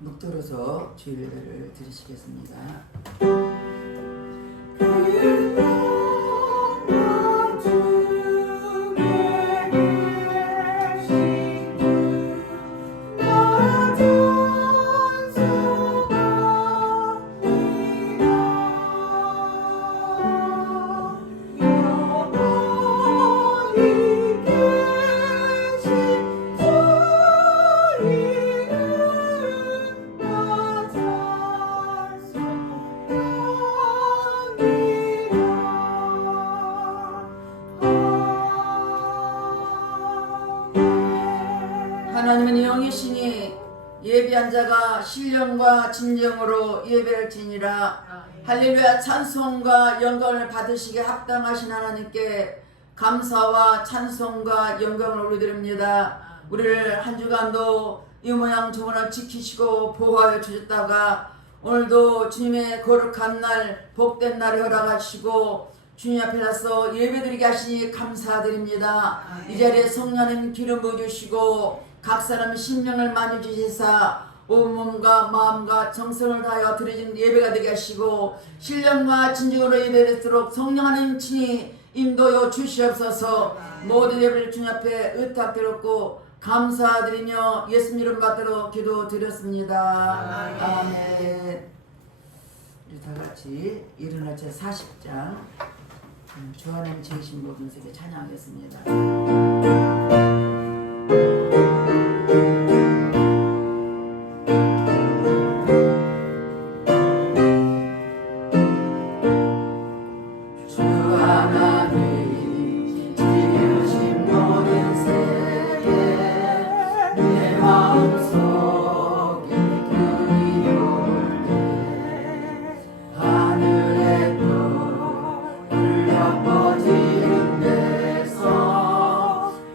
묵들어서 주일 예배를 드리시겠습니다. 하나님은 영이시니 예비한 자가 신령과 진정으로 예배를 지니라. 할렐루야. 찬송과 영광을 받으시기에 합당하신 하나님께 감사와 찬송과 영광을 올려드립니다. 우리를 한 주간도 이 모양 저 모양 지키시고 보호하여 주셨다가 오늘도 주님의 거룩한 날 복된 날을 허락하시고 주님 앞에 나서 예배드리게 하시니 감사드립니다. 이 자리에 성령님 기름 부어주시고 각 사람 심령을 많이 주시사 온 몸과 마음과 정성을 다하여 드려진 예배가 되게 하시고 신령과 진정으로 예배드리도록 성령 하나님 친히 인도여 주시옵소서. 모든 예배를 주님 앞에 의탁드렸고 감사드리며 예수님 이름 받들어 기도드렸습니다. 아멘. 우리 다같이 일어나 제 40장 주 하나님 제이신 모든 세계 찬양하겠습니다.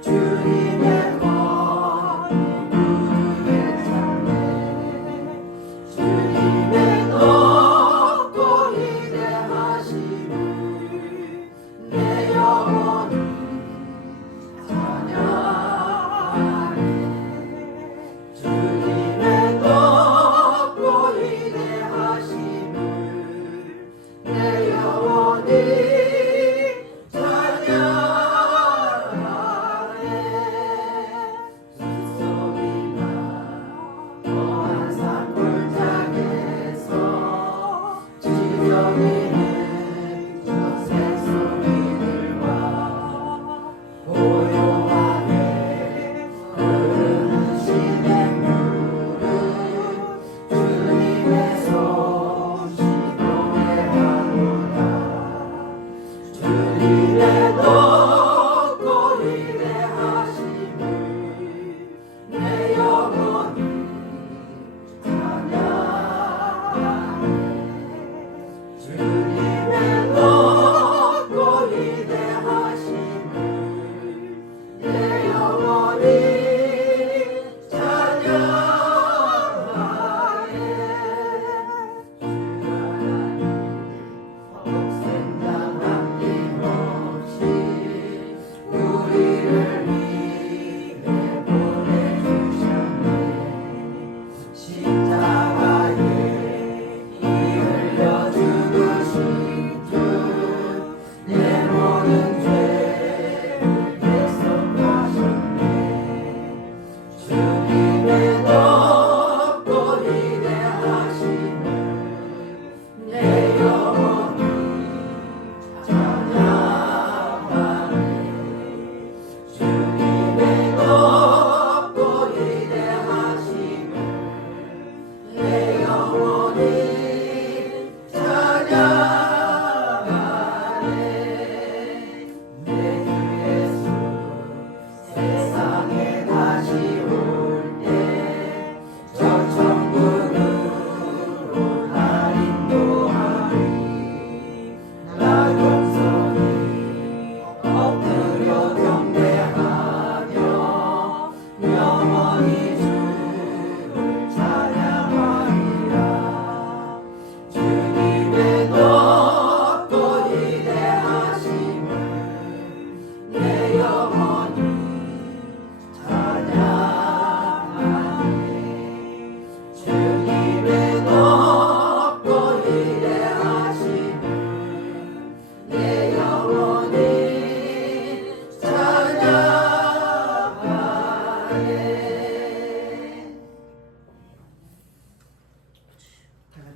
주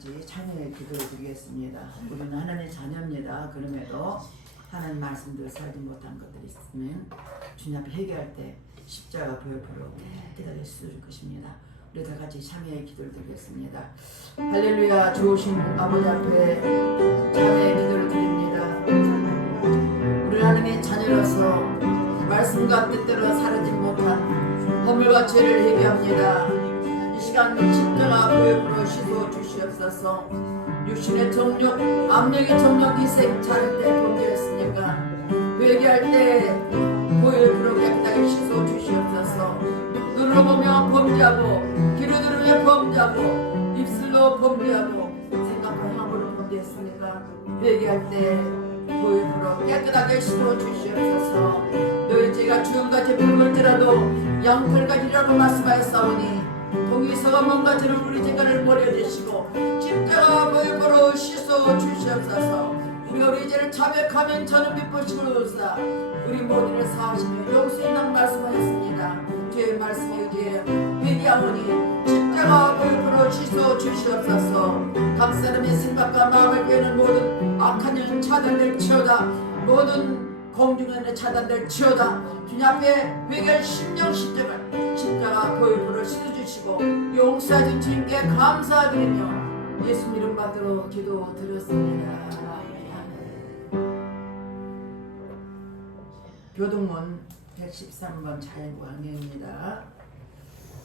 같이 찬양의 기도를 드리겠습니다. 우리는 하나님의 자녀입니다. 그럼에도 하나님 말씀대로 살지 못한 것들이 있으면 주님 앞에 회개할 때 십자가 보혈표로 깨끗하게 씻어줄 것입니다. 우리 다 같이 참회의 기도를 드리겠습니다. 할렐루야. 좋으신 아버지 앞에 참회의 기도를 드립니다. 우리 하나님의 자녀로서 말씀과 뜻대로 살지 못한 허물과 죄를 회개합니다. 이 시간 십자가 보혈표로 씻어 주시옵소서. 육신의 정욕, 압력의 정욕이 차릴 때 범죄했으니까 회개할 때 보혈표로 깨끗하게 씻어 주시옵소서. 눈으로 보면 범죄하고 귀로 들으면 범죄하고 입술로 범죄하고 생각과 행함으로 범죄했으니까 회개할 때 보혈표로 깨끗하게 씻어 주시옵소서. 너희 죄가 주음같이 붉을지라도 양털같이라고 말씀하였사오니 동의서가 뭔가 저는 우리 죄가를 버려주시고 십자가 보혈표로 씻어 주시옵소서. 우리 죄를 자백하면 저는 미쁘시옵소서. 우리 모두를 사하시며 용서 있는 말씀하였습니다. 주의 말씀에 의지해 회개하오니 십자가 보혈표로 씻어 주시옵소서. 각 사람의 생각과 마음을 깨는 모든 악한 일 차단될지어다. 모든 공중연의 차단될지어다. 주님 앞에 회개할 심령 십자가 보혈표로 씻어주시고 용서하신 주님께 감사드리며 예수님 이름 받들어 기도 드렸습니다. 교동문 113번 자연광명입니다.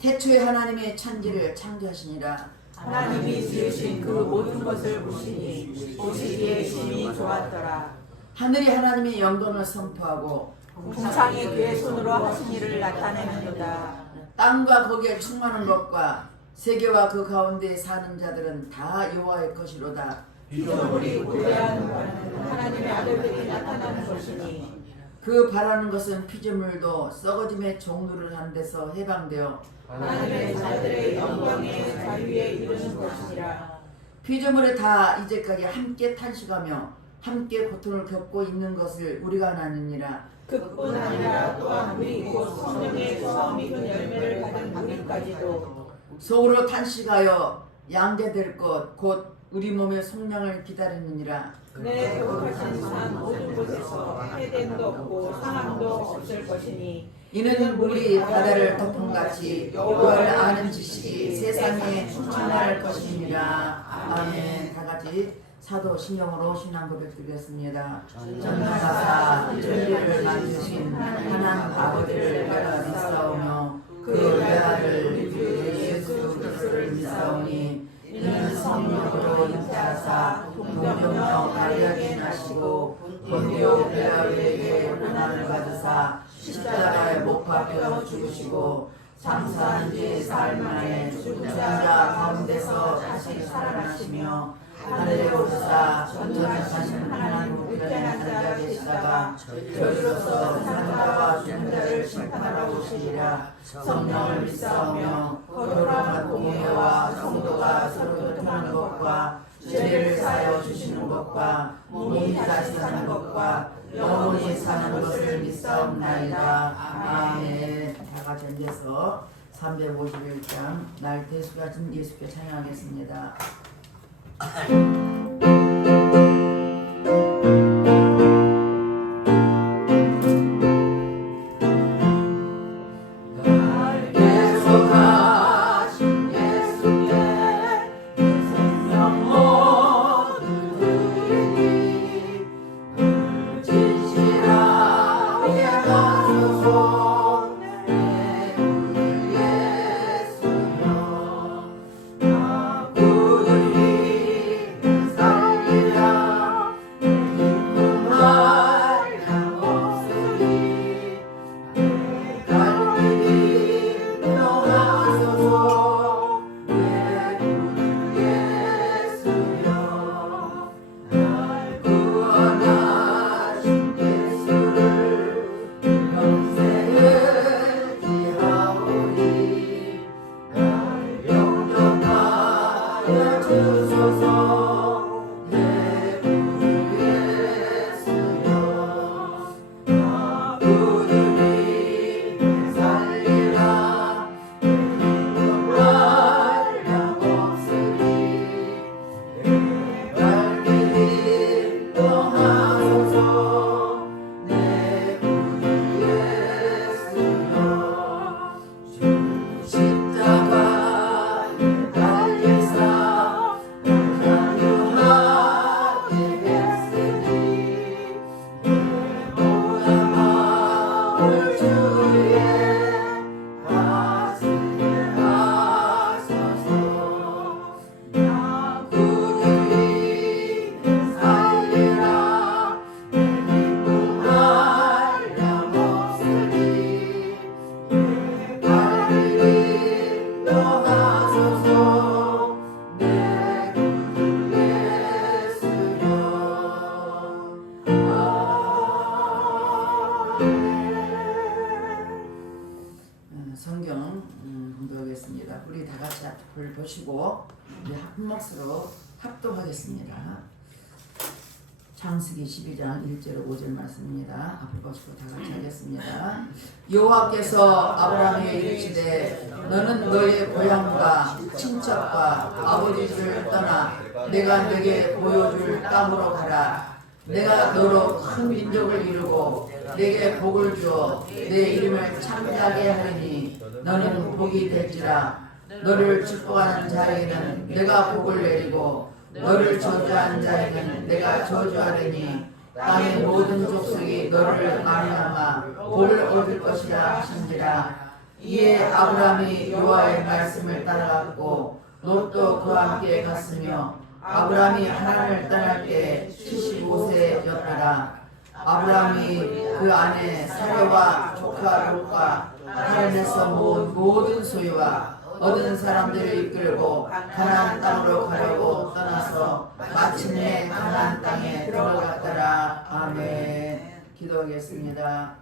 태초에 하나님의 천지를 창조하시니라. 하나님이 지으신 그 모든 것을 보시니 보시기에 심히 좋았더라. 하늘이 하나님의 영광을 선포하고 궁창이 그의 손으로 하신 일을 나타내는도다. 땅과 거기에 충만한 것과 세계와 그 가운데 사는 자들은 다 여호와의 것이로다. 피조물이 우대하는 바는 하나님의 아들들이 나타나는 것이니 그 바라는 것은 피조물도 썩어짐의 종로를 한 데서 해방되어 하나님의 자들의 영광의 자유에 이르는 것이니라. 피조물이 다 이제까지 함께 탄식하며 함께 고통을 겪고 있는 것을 우리가 나느니라. 그뿐 아니라 또한 우리 곧 성령의 처음 익은 열매를 받은 우리까지도 속으로 탄식하여 양제될 것 곧 우리 몸의 속량을 기다리느니라. 내 거룩하신 산 모든 곳에서 해됨도 없고 상함도 없을 것이니 이는 물이 바다를 덮음같이 여호와를 아는 지식이 세상에 충만할 것이니라. 아멘. 다 같이 사도 신령으로 신앙 고백 드리겠습니다. 전능하사 천지를 만드신 하나님 아버지를 내가 믿사오며 그 외아들 예수 그리스도를 믿사오니 이는 성령으로 잉태하사 동정녀 마리아에게 나시고 본디오 빌라도에게 고난을 받으사 십자가에 못 박혀 죽으시고 장사한 지 사흘 만에 죽은 자 가운데서 다시 살아나시며 하늘에 오르사 전전하신 하나님 우편에 앉아 계시다가 저희로서 사는 자와 죽은 자를 심판하러 오시리라. 성령을 믿사오며 거룩한 공예와 성도가 서로 교통하는 것과 죄를 사하여 주시는 것과 몸이 다시 사는 것과 영원히 사는 것을 믿사옵나이다. 아멘. 다 같이 앉아서 351장 날 대수가진 예수께 찬양하겠습니다. 우리 다 같이 앞을 보시고 우리 한 몫으로 합동하겠습니다. 창세기 12장 1절 5절 말씀입니다. 앞을 보시고 다 같이 하겠습니다. 여호와께서 아브라함에게 이르시되 너는 너의 고향과 친척과 아버지 집을 떠나 내가 네게 보여줄 땅으로 가라. 내가 너로 큰 민족을 이루고 내게 복을 주어 내 이름을 창대하게 하리니 너는 복이 될지라. 너를 축복하는 자에게는 내가 복을 내리고 너를 저주하는 자에게는 내가 저주하리니 땅의 모든 족속이 너를 말미암아 복을 얻을 것이라 하신지라. 이에 아브라함이 여호와의 말씀을 따라갔고 롯도 그와 함께 갔으며 아브라함이 하란을 떠날 때 75세였더라. 아브라함이 그 아내 사레와 조카 롯과 하란에서 모은 모든 소유와 얻은 사람들을 이끌고 가나안 땅으로 가려고 떠나서 마침내 가나안 땅에 들어갔더라. 아멘. 기도하겠습니다.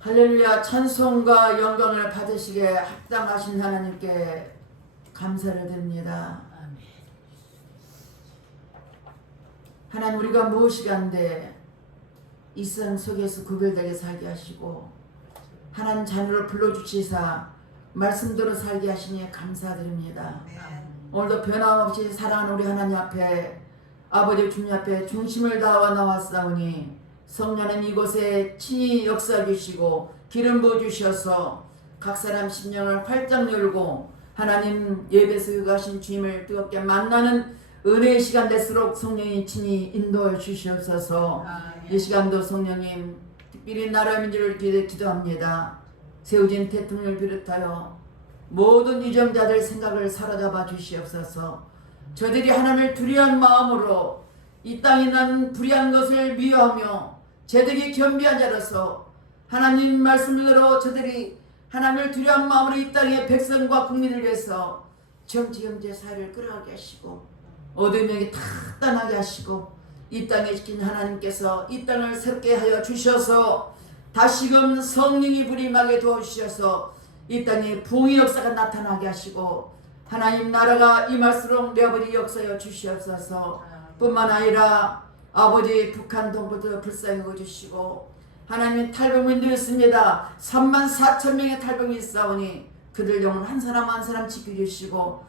할렐루야. 찬송과 영광을 받으시기에 합당하신 하나님께 감사를 드립니다. 하나님, 우리가 무엇이간데 이 세상 속에서 구별되게 살게 하시고 하나님 자녀를 불러주시사 말씀대로 살게 하시니 감사드립니다. 오늘도 변함없이 사랑하는 우리 하나님 앞에 아버지 주님 앞에 중심을 다하여 나왔사오니 성령은 이곳에 친히 역사해 주시고 기름 부어 주셔서 각 사람 심령을 활짝 열고 하나님 예배에서 가신 주님을 뜨겁게 만나는 은혜의 시간 될수록 성령이 친히 인도해 주시옵소서. 이 시간도 성령님 특별히 나라 민주를 기도합니다. 세워진 대통령을 비롯하여 모든 유정자들 생각을 사로잡아 주시옵소서. 저들이 하나님을 두려운 마음으로 이 땅에 난 불의한 것을 미워하며 저들이 겸비한 자로서 하나님 말씀대로 저들이 하나님을 두려운 마음으로 이 땅의 백성과 국민을 위해서 정치 경제 사회를 끌어가게 하시고 어둠에게 다 떠나게 하시고 이 땅에 지킨 하나님께서 이 땅을 새롭게 하여 주셔서 다시금 성령이 불임하게 도와주셔서 이 땅에 부흥의 역사가 나타나게 하시고 하나님 나라가 임할수록 내 아버지 역사여 주시옵소서. 뿐만 아니라 아버지 북한 동포도 불쌍히 여겨주시고 하나님 탈북민도 있습니다. 34,000명의 탈북민이 있사오니 그들 영혼 한 사람 한 사람 지켜주시고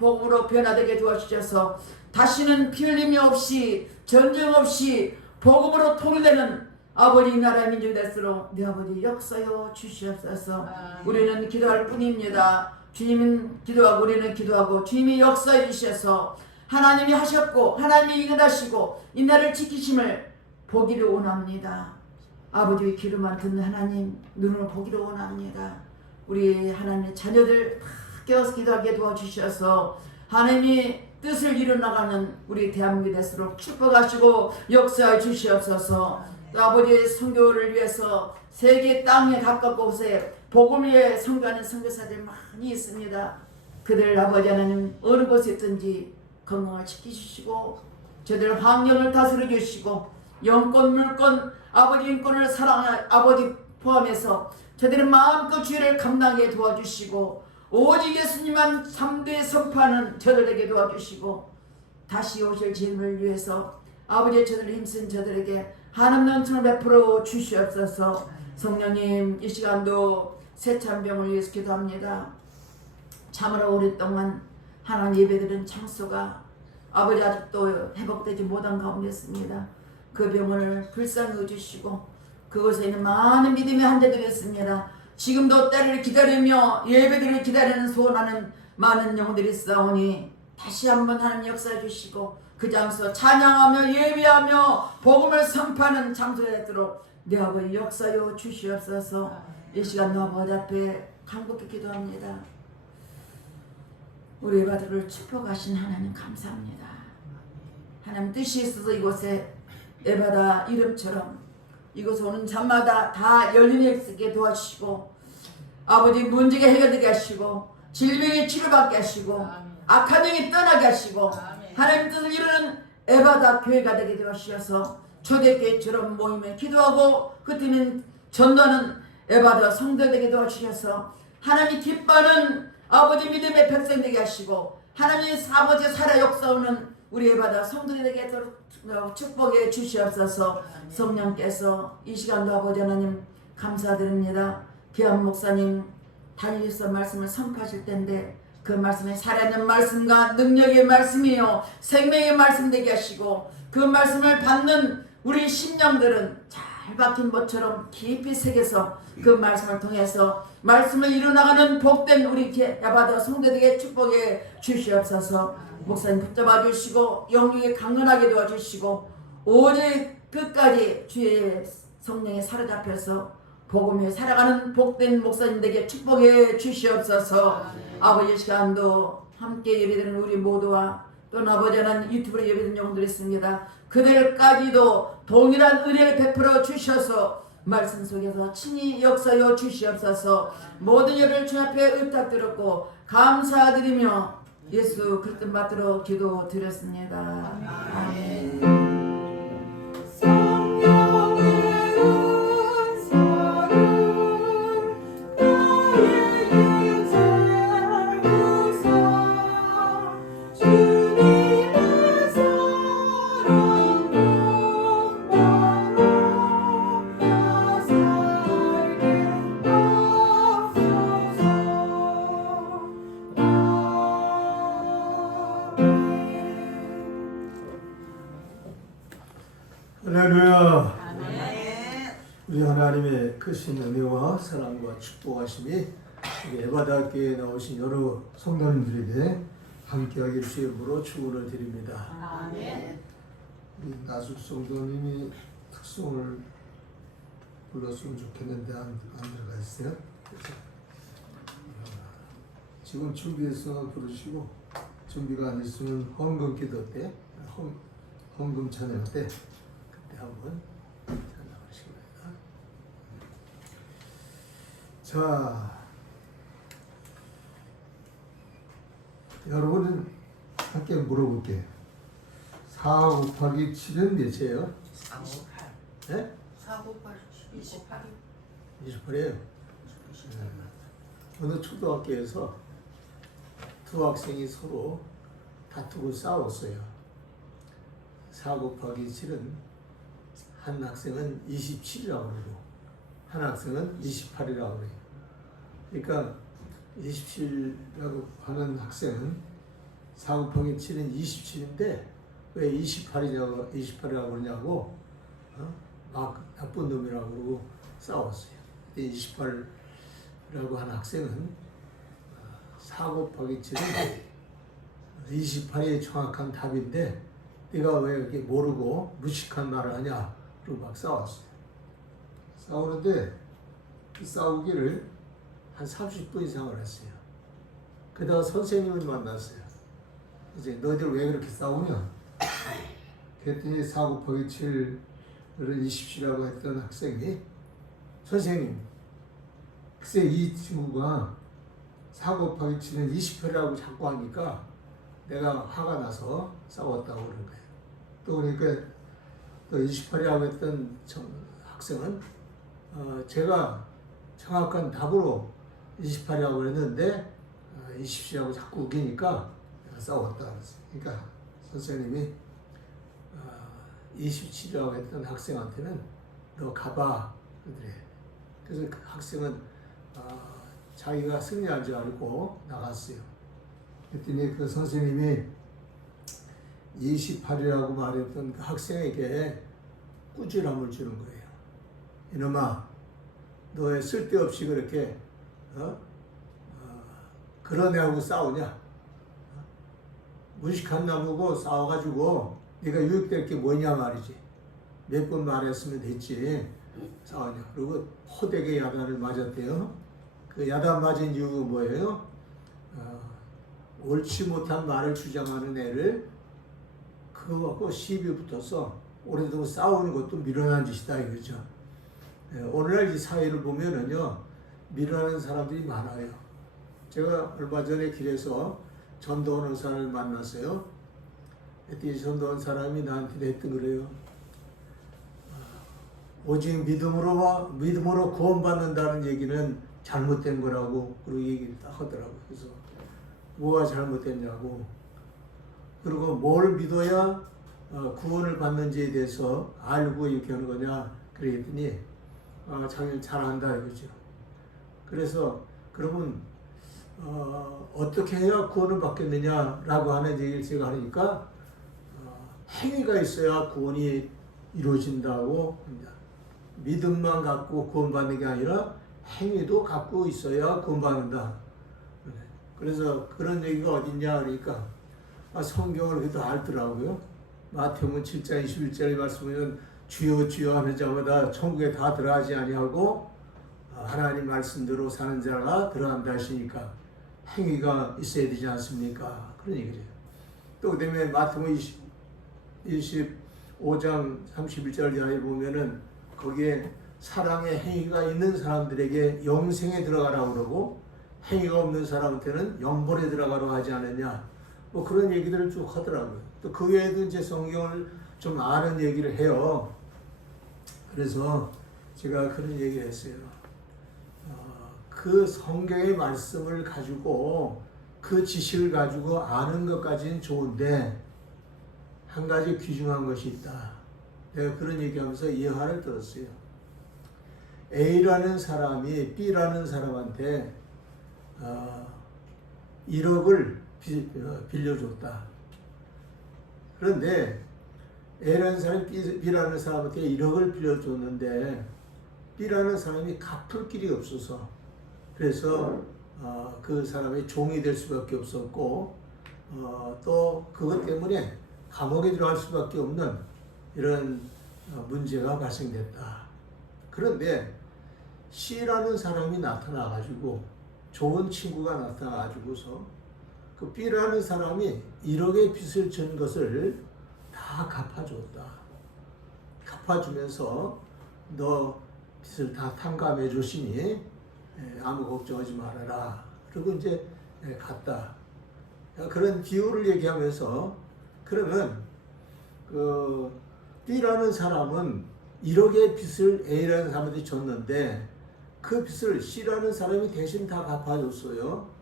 복으로 변화되게 도와주셔서 다시는 피 흘림이 없이 전쟁 없이 복음으로 통일되는 아버지 나라의 민족이 될수록 내 아버지 역사여 주시옵소서. 우리는 기도할 뿐입니다. 주님은 기도하고 우리는 기도하고 주님이 역사해 주셔서 하나님이 하셨고 하나님이 인하시고 이 나라를 지키심을 보기를 원합니다. 아버지의 기도만 듣는 하나님 눈으로 보기를 원합니다. 우리 하나님의 자녀들 깨어서 기도하게 도와주셔서 하나님이 뜻을 이루나가는 우리 대한민국이 될수록 축복하시고 역사해 주시옵소서. 또 아버지의 선교를 위해서 세계 땅에 가깝고 곳에 복음을 위해 선교하는 선교사들 많이 있습니다. 그들 아버지 하나님 어느 곳에 있든지 건강을 지키시고 저들 환경을 다스려 주시고 영권 물권 아버지 인권을 사랑하는 아버지 포함해서 저들의 마음껏 죄를 감당하게 도와주시고 오직 예수님만 3대 선포하는 저들에게 도와주시고 다시 오실 주님을 위해서 아버지의 저들을 힘쓴 저들에게 하나님 넘치는 베풀어 주시옵소서. 성령님 이 시간도 세찬병을 위해서 기도합니다. 참으로 오랫동안 하나님 예배드린 장소가 아버지 아직도 회복되지 못한 가운데 있습니다. 그 병을 불쌍히 주시고 그곳에 있는 많은 믿음의 한자들이 있습니다. 지금도 때를 기다리며 예배들을 기다리는 소원하는 많은 영혼들이 있사오니 다시 한번 하나님 역사해 주시고 그 장소 찬양하며 예배하며 복음을 선포하는 장소가 되도록 내 아버지 역사여 주시옵소서. 이 시간 너 아버지 앞에 간곡히 기도합니다. 우리 예배들을 축복하신 하나님 감사합니다. 하나님 뜻이 있어서 이곳에 예배다 이름처럼 이곳에 오는 잠마다 다 열림이 있게 도와주시고 아버지 문제가 해결되게 하시고 질병이 치료받게 하시고 악한 영이 떠나게 하시고 하나님 뜻을 이루는 에바다 교회가 되게 되어주셔서 초대교회처럼 모임에 기도하고 흩어지는 전도하는 에바다 성도 되게 도와주셔서 하나님이 기뻐하는 아버지 믿음의 백성 되게 하시고 하나님의 아버지 살아 역사오는 우리 예배다 성도들에게 축복해 주시옵소서. 성령께서 이 시간도 아버지 하나님 감사드립니다. 귀한 목사님 다니엘서 말씀을 선포하실 텐데 그 말씀이 살아있는 말씀과 능력의 말씀이요 생명의 말씀 되게 하시고 그 말씀을 받는 우리 심령들은 잘 박힌 것처럼 깊이 새겨서 그 말씀을 통해서 말씀을 이루나가는 복된 우리 야바다 성도들에게 축복해 주시옵소서. 목사님 붙잡아 주시고 영육에 강건하게 도와주시고 오직 끝까지 주의 성령에 사로잡혀서 복음에 살아가는 복된 목사님들에게 축복해 주시옵소서. 아버지 시간도 함께 예배드리는 우리 모두와 또 아버지 하나님 유튜브로 예배드리는 영혼들이 있습니다. 그들까지도 동일한 은혜를 베풀어 주셔서 말씀 속에서 친히 역사여 주시옵소서. 모든 예배를 주 앞에 의탁드렸고 감사드리며 예수 그리스도 받들어 기도드렸습니다. 아멘. 할렐루야. 우리 하나님의 크신 은혜와 사랑과 축복하심이 우리 에바다교회에 나오신 여러 성도님들에게 함께하길 주의 이름으로 축원을 드립니다. 아멘. 우리 나숙 성도님이 특송을 불렀으면 좋겠는데 안 들어가 있어요. 그래서 지금 준비해서 부르시고 준비가 안 있으면 헌금 기도 때 헌금 찬양 때 한번 찬양하시겠습니다. 자, 여러분은 함께 물어볼게요. 4 곱하기 7은 몇이에요? 4, 8. 네? 4, 8, 28. 28이에요. 어느 초등학교에서 두 학생이 서로 다투고 싸웠어요. 4 곱하기 7은 한 학생은 27이라고 그러고 한 학생은 28이라고 그래요. 그러니까 27이라고 하는 학생은 4 곱하기 7은 27인데 왜 28이라고 그러냐고 막 나쁜 놈이라고 그러고 싸웠어요. 그때 28이라고 한 학생은 4 곱하기 7은 28이 정확한 답인데 네가 왜 이렇게 모르고 무식한 말을 하냐 그러고 막 싸웠어요. 싸우는데 그 싸우기를 한 30분 이상을 했어요. 그러다가 선생님을 만났어요. 이제 너희들 왜 그렇게 싸우냐? 그랬더니 4 곱하기 7을 27이라고 했던 학생이 선생님, 글쎄 이 친구가 4 곱하기 7은 28이라고 자꾸 하니까 내가 화가 나서 싸웠다고 그런 거예요. 또 그러니까 또 28이라고 했던 학생은 제가 정확한 답으로 28이라고 했는데 20이라고 자꾸 우기니까 내가 싸웠다 그랬어요. 그러니까 선생님이 27이라고 했던 학생한테는 너 가봐 그래. 그래서 그 학생은 자기가 승리한 줄 알고 나갔어요. 그랬더니 그 선생님이 28이라고 말했던 그 학생에게 꾸지람을 주는 거예요. 이놈아, 너 쓸데없이 그렇게 그런 애하고 싸우냐? 무식한 나보고 싸워가지고 네가 유익될 게 뭐냐 말이지. 몇 번 말했으면 됐지. 싸우냐. 그리고 호되게 야단을 맞았대요. 그 야단 맞은 이유가 뭐예요? 옳지 못한 말을 주장하는 애를 그거 갖고 시비 붙어서 오래도록 싸우는 것도 미련한 짓이다 이거죠. 오늘날 이 사회를 보면은요 미련한 사람들이 많아요. 제가 얼마 전에 길에서 전도원 의사를 만났어요. 그때 전도원 사람이 나한테 냈던 거래요. 오직 믿음으로 구원받는다는 얘기는 잘못된 거라고 그러고 얘기를 딱 하더라고요. 그래서 뭐가 잘못됐냐고, 그리고 뭘 믿어야 구원을 받는지에 대해서 알고 이렇게 하는 거냐 그랬더니 자기는 잘한다 이거죠. 그래서 그러면 어떻게 해야 구원을 받겠느냐라고 하는 얘기를 제가 하니까 행위가 있어야 구원이 이루어진다고 합니다. 믿음만 갖고 구원받는 게 아니라 행위도 갖고 있어야 구원받는다. 그래서 그런 얘기가 어딨냐 그러니까 성경을 그래도 알더라고요. 마태복음 7장 21절의 말씀은 주여 주여 하는 자마다 천국에 다 들어가지 아니하고 하나님 말씀대로 사는 자가 들어간다 하시니까 행위가 있어야 되지 않습니까? 그런 얘기죠. 또 그다음에 마태복음 25장 31절 이하에 보면은 거기에 사랑의 행위가 있는 사람들에게 영생에 들어가라고 그러고 행위가 없는 사람한테는 영벌에 들어가라고 하지 않느냐, 뭐 그런 얘기들을 쭉 하더라고요. 또 그 외에도 이제 성경을 좀 아는 얘기를 해요. 그래서 제가 그런 얘기를 했어요. 그 성경의 말씀을 가지고 그 지식을 가지고 아는 것까지는 좋은데 한 가지 귀중한 것이 있다. 내가 그런 얘기하면서 예화를 들었어요. A라는 사람이 B라는 사람한테 1억을 빌려줬다. 그런데 A라는 사람이 B라는 사람한테 1억을 빌려줬는데 B라는 사람이 갚을 길이 없어서 그래서 그 사람이 종이 될 수밖에 없었고 또 그것 때문에 감옥에 들어갈 수밖에 없는 이런 문제가 발생됐다. 그런데 C라는 사람이 나타나가지고 좋은 친구가 나타나가지고서 그 B라는 사람이 1억의 빚을 진 것을 다 갚아줬다. 갚아주면서 너 빚을 다 탕감해 줬으니 아무 걱정하지 말아라. 그리고 이제 갔다. 그런 비유를 얘기하면서 그러면 그 B라는 사람은 1억의 빚을 A라는 사람한테 줬는데 그 빚을 C라는 사람이 대신 다 갚아줬어요.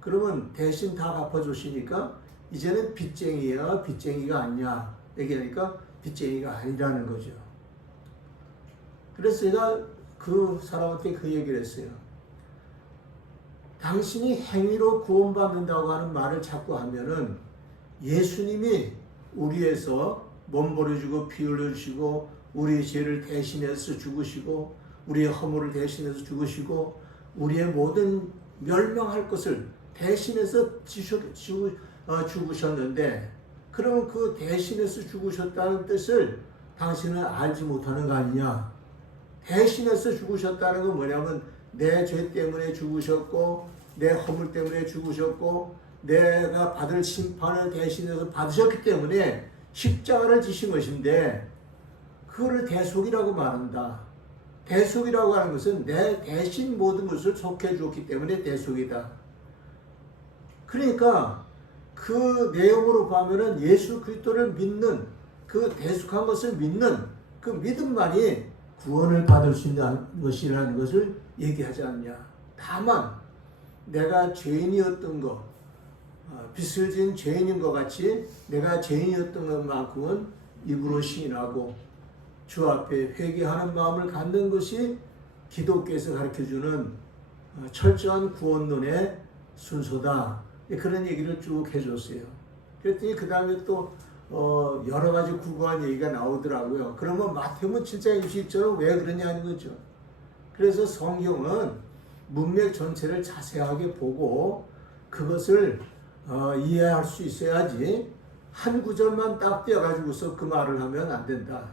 그러면 대신 다 갚아주시니까 이제는 빚쟁이야 빚쟁이가 아니냐 얘기하니까 빚쟁이가 아니라는 거죠. 그래서 제가 그 사람한테 그 얘기를 했어요. 당신이 행위로 구원받는다고 하는 말을 자꾸 하면은 예수님이 우리에서 몸 버려주고 피 흘려주시고 우리의 죄를 대신해서 죽으시고 우리의 허물을 대신해서 죽으시고 우리의 모든 멸망할 것을 대신해서 죽으셨는데 그러면 그 대신해서 죽으셨다는 뜻을 당신은 알지 못하는 거 아니냐. 대신해서 죽으셨다는 건 뭐냐면 내 죄 때문에 죽으셨고 내 허물 때문에 죽으셨고 내가 받을 심판을 대신해서 받으셨기 때문에 십자가를 지신 것인데 그거를 대속이라고 말한다. 대속이라고 하는 것은 내 대신 모든 것을 속해 주었기 때문에 대속이다. 그러니까 그 내용으로 보면은 예수 그리스도를 믿는 그 대속한 것을 믿는 그 믿음만이 구원을 받을 수 있는 것이라는 것을 얘기하지 않냐. 다만 내가 죄인이었던 것, 빚을 진 죄인인 것 같이 내가 죄인이었던 것만큼은 입으로 시인하고 주 앞에 회개하는 마음을 갖는 것이 기독교에서 가르쳐주는 철저한 구원론의 순서다. 그런 얘기를 쭉 해줬어요. 그랬더니 그 다음에 또 여러 가지 구구한 얘기가 나오더라고요. 그러면 마태복음 7장 22절은 왜 그러냐는 거죠. 그래서 성경은 문맥 전체를 자세하게 보고 그것을 이해할 수 있어야지 한 구절만 딱 떼어가지고서 그 말을 하면 안 된다.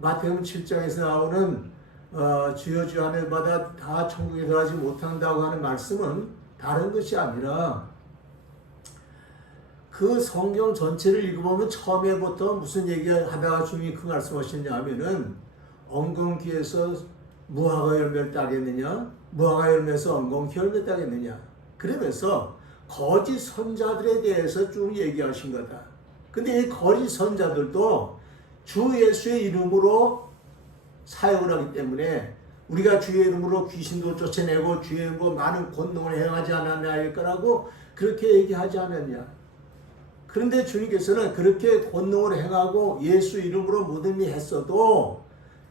마태복음 7장에서 나오는 주여 주여 하는 마다 다 천국에 들어가지 못한다고 하는 말씀은 다른 것이 아니라 그 성경 전체를 읽어보면 처음에부터 무슨 얘기를 하다가 주님이 그 말씀하셨냐 하면은 엉겅퀴에서 무화과 열매를 따겠느냐 무화과 열매에서 엉겅퀴 열매 따겠느냐 그러면서 거짓 선자들에 대해서 쭉 얘기하신 거다. 근데 이 거짓 선자들도 주 예수의 이름으로 사역을 하기 때문에 우리가 주의 이름으로 귀신도 쫓아내고 주의 이름으로 많은 권능을 행하지 않았냐 할 거라고 그렇게 얘기하지 않았냐. 그런데 주님께서는 그렇게 권능을 행하고 예수 이름으로 모든 일을 했어도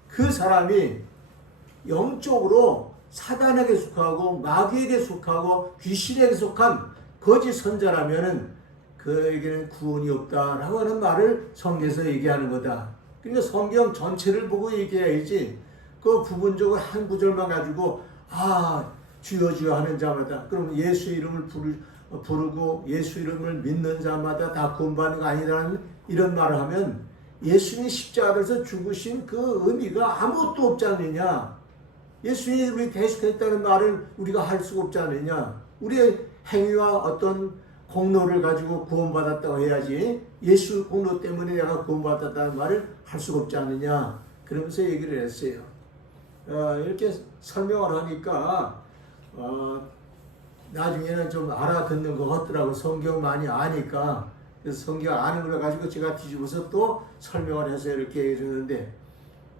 그 사람이 영적으로 사단에게 속하고 마귀에게 속하고 귀신에게 속한 거짓 선자라면은 그에게는 구원이 없다라고 하는 말을 성경에서 얘기하는 거다. 그러니까 성경 전체를 보고 얘기해야지 그 부분적으로 한 구절만 가지고 주여 주여 하는 자마다 그럼 예수 이름을 부르고 예수 이름을 믿는 자마다 다 구원받는 거 아니라는 이런 말을 하면 예수님이 십자가에서 죽으신 그 의미가 아무것도 없지 않느냐. 예수님이 우리 대속했다는 말을 우리가 할 수가 없지 않느냐. 우리의 행위와 어떤 공로를 가지고 구원받았다고 해야지 예수 공로 때문에 내가 구원받았다는 말을 할 수가 없지 않느냐. 그러면서 얘기를 했어요. 이렇게 설명을 하니까 나중에는 좀 알아듣는 것 같더라고. 성경 많이 아니까. 그래서 성경 아는 걸 가지고 제가 뒤집어서 또 설명을 해서 이렇게 해주는데,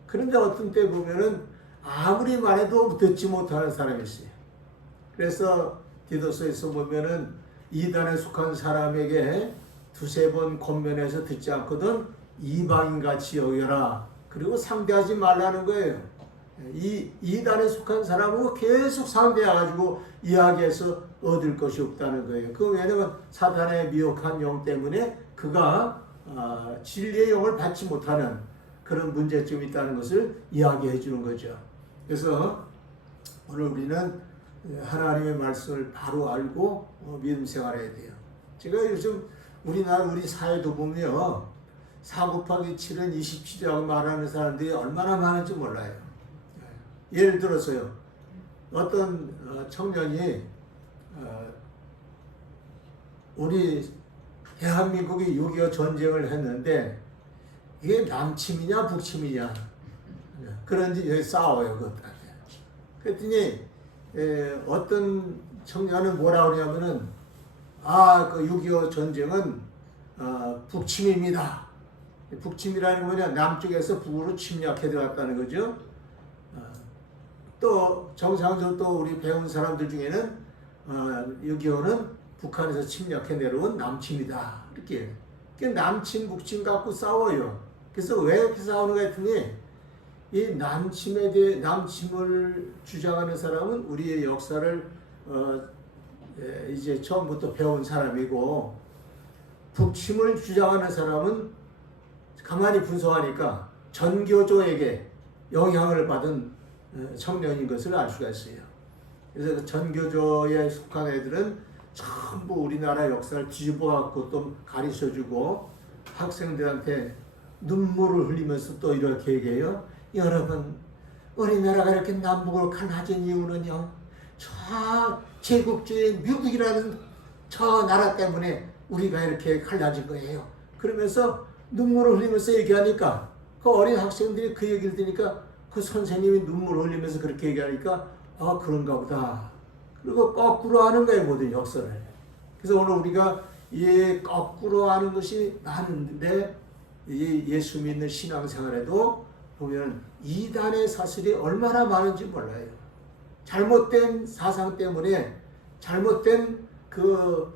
그런데 어떤 때 보면은 아무리 말해도 듣지 못하는 사람이 있어요. 그래서 디도서에서 보면은 이단에 속한 사람에게 두세 번 권면해서 듣지 않거든 이방인같이 여겨라. 그리고 상대하지 말라는 거예요. 이단에 속한 사람은 계속 상대해가지고 이야기해서 얻을 것이 없다는 거예요. 그 왜냐면 사탄의 미혹한 영 때문에 그가 진리의 영을 받지 못하는 그런 문제점이 있다는 것을 이야기해 주는 거죠. 그래서 오늘 우리는 하나님의 말씀을 바로 알고 믿음 생활해야 돼요. 제가 요즘 우리나라 우리 사회도 보면 4 곱하기 7은 27이라고 말하는 사람들이 얼마나 많은지 몰라요. 예를 들어서요. 어떤 청년이 우리 대한민국이 6.25 전쟁을 했는데 이게 남침이냐 북침이냐 그런지 여기 싸워요. 그것까지. 그랬더니 어떤 청년은 뭐라 그러냐면은 그 6.25 전쟁은 북침입니다. 북침이라는 건 뭐냐, 남쪽에서 북으로 침략해 들어갔다는 거죠. 또 정상적으로 또 우리 배운 사람들 중에는 6.25는 북한에서 침략해 내려온 남침이다. 이렇게 남침 북침 갖고 싸워요. 그래서 왜 이렇게 싸우는가 했더니 이 남침에 대해 남침을 주장하는 사람은 우리의 역사를 이제 처음부터 배운 사람이고, 북침을 주장하는 사람은 가만히 분석하니까 전교조에게 영향을 받은 청년인 것을 알 수가 있어요. 그래서 그 전교조에 속한 애들은 전부 우리나라 역사를 뒤집어 갖고 또 가르쳐주고 학생들한테 눈물을 흘리면서 또 이렇게 얘기해요. 여러분, 우리나라가 이렇게 남북을 갈라진 이유는요, 저 제국주의 미국이라는 저 나라 때문에 우리가 이렇게 갈라진 거예요. 그러면서 눈물을 흘리면서 얘기하니까 그 어린 학생들이 그 얘기를 들으니까 그 선생님이 눈물을 흘리면서 그렇게 얘기하니까 그런가 보다. 그리고 거꾸로 하는 거예요, 모든 역사를. 그래서 오늘 우리가 거꾸로 하는 것이 많은데 예수 믿는 신앙생활에도 보면 이단의 사슬이 얼마나 많은지 몰라요. 잘못된 사상 때문에, 잘못된 그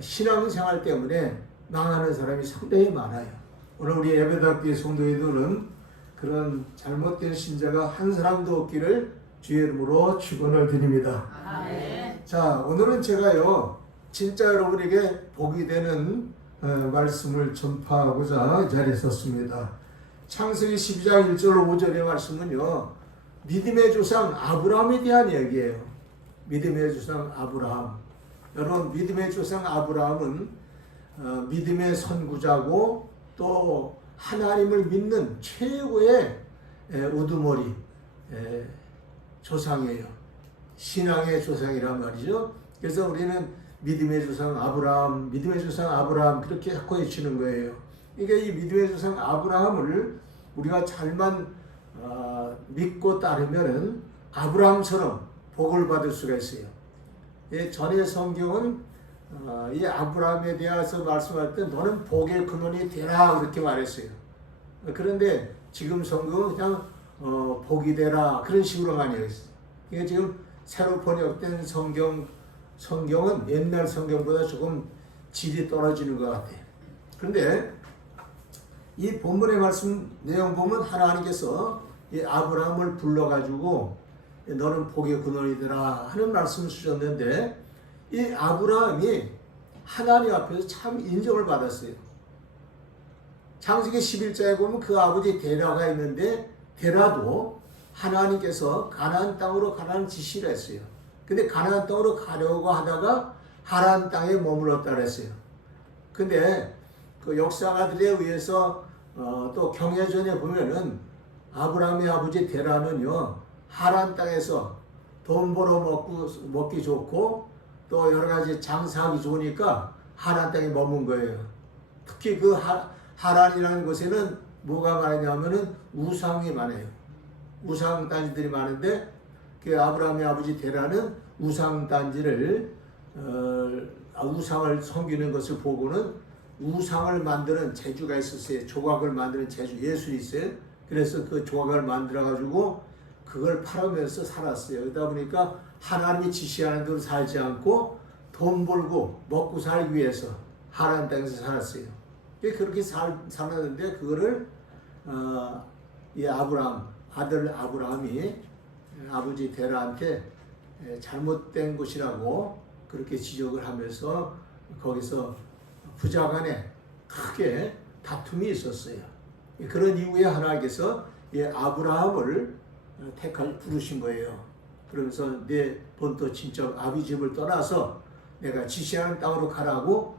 신앙생활 때문에 망하는 사람이 상당히 많아요. 오늘 우리 예배당교회 성도님들은 그런 잘못된 신자가 한 사람도 없기를 주의 이름으로 축원을 드립니다. 아멘. 자, 오늘은 제가요 진짜 여러분에게 복이 되는 말씀을 전파하고자 이 자리에 섰습니다. 창세기 12장 1절 5절의 말씀은요, 믿음의 조상 아브라함에 대한 얘기예요. 믿음의 조상 아브라함. 여러분, 믿음의 조상 아브라함은 믿음의 선구자고 또 하나님을 믿는 최고의 우두머리 조상이에요. 신앙의 조상이란 말이죠. 그래서 우리는 믿음의 조상 아브라함, 믿음의 조상 아브라함 그렇게 자꾸 외치는 거예요. 그러니까 이 믿음의 조상 아브라함을 우리가 잘만 믿고 따르면은 아브라함처럼 복을 받을 수가 있어요. 전의 성경은 이 아브라함에 대해서 말씀할 때 너는 복의 근원이 되라 그렇게 말했어요. 그런데 지금 성경은 그냥 복이 되라 그런 식으로 많이 했어요. 이게 지금 새로 번역된 성경은 옛날 성경보다 조금 질이 떨어지는 것 같아요. 그런데 이 본문의 말씀 내용 보면 하나님께서 이 아브라함을 불러가지고 너는 복의 근원이더라 하는 말씀을 주셨는데 이 아브라함이 하나님 앞에서 참 인정을 받았어요. 창세기 11장에 보면 그 아버지 데라가 있는데 데라도 하나님께서 가나안 땅으로 가라는 지시를 했어요. 근데 가나안 땅으로 가려고 하다가 하란 땅에 머물렀다 그랬어요. 근데 그 역사가들에 의해서 또 경외전에 보면은 아브라함의 아버지 데라는요 하란 땅에서 돈 벌어 먹기 좋고 또 여러 가지 장사하기 좋으니까 하란 땅에 머문 거예요. 특히 그 하란이라는 곳에는 뭐가 많냐면은 우상이 많아요. 우상 단지들이 많은데 그 아브라함의 아버지 데라는 우상 단지를 우상을 섬기는 것을 보고는 우상을 만드는 재주가 있었어요. 조각을 만드는 재주 예술이 있어요. 그래서 그 조각을 만들어 가지고 그걸 팔으면서 살았어요. 그러다 보니까 하나님이 지시하는 대로 살지 않고 돈 벌고 먹고 살기 위해서 하란 땅에서 살았어요. 그렇게 살았는데 그거를 이 아들 아브라함이 아버지 데라한테 잘못된 것이라고 그렇게 지적을 하면서 거기서 부자 간에 크게 다툼이 있었어요. 그런 이후에 하나님께서 이 아브라함을 부르신 거예요. 그러면서 내 본토 친척 아비 집을 떠나서 내가 지시하는 땅으로 가라고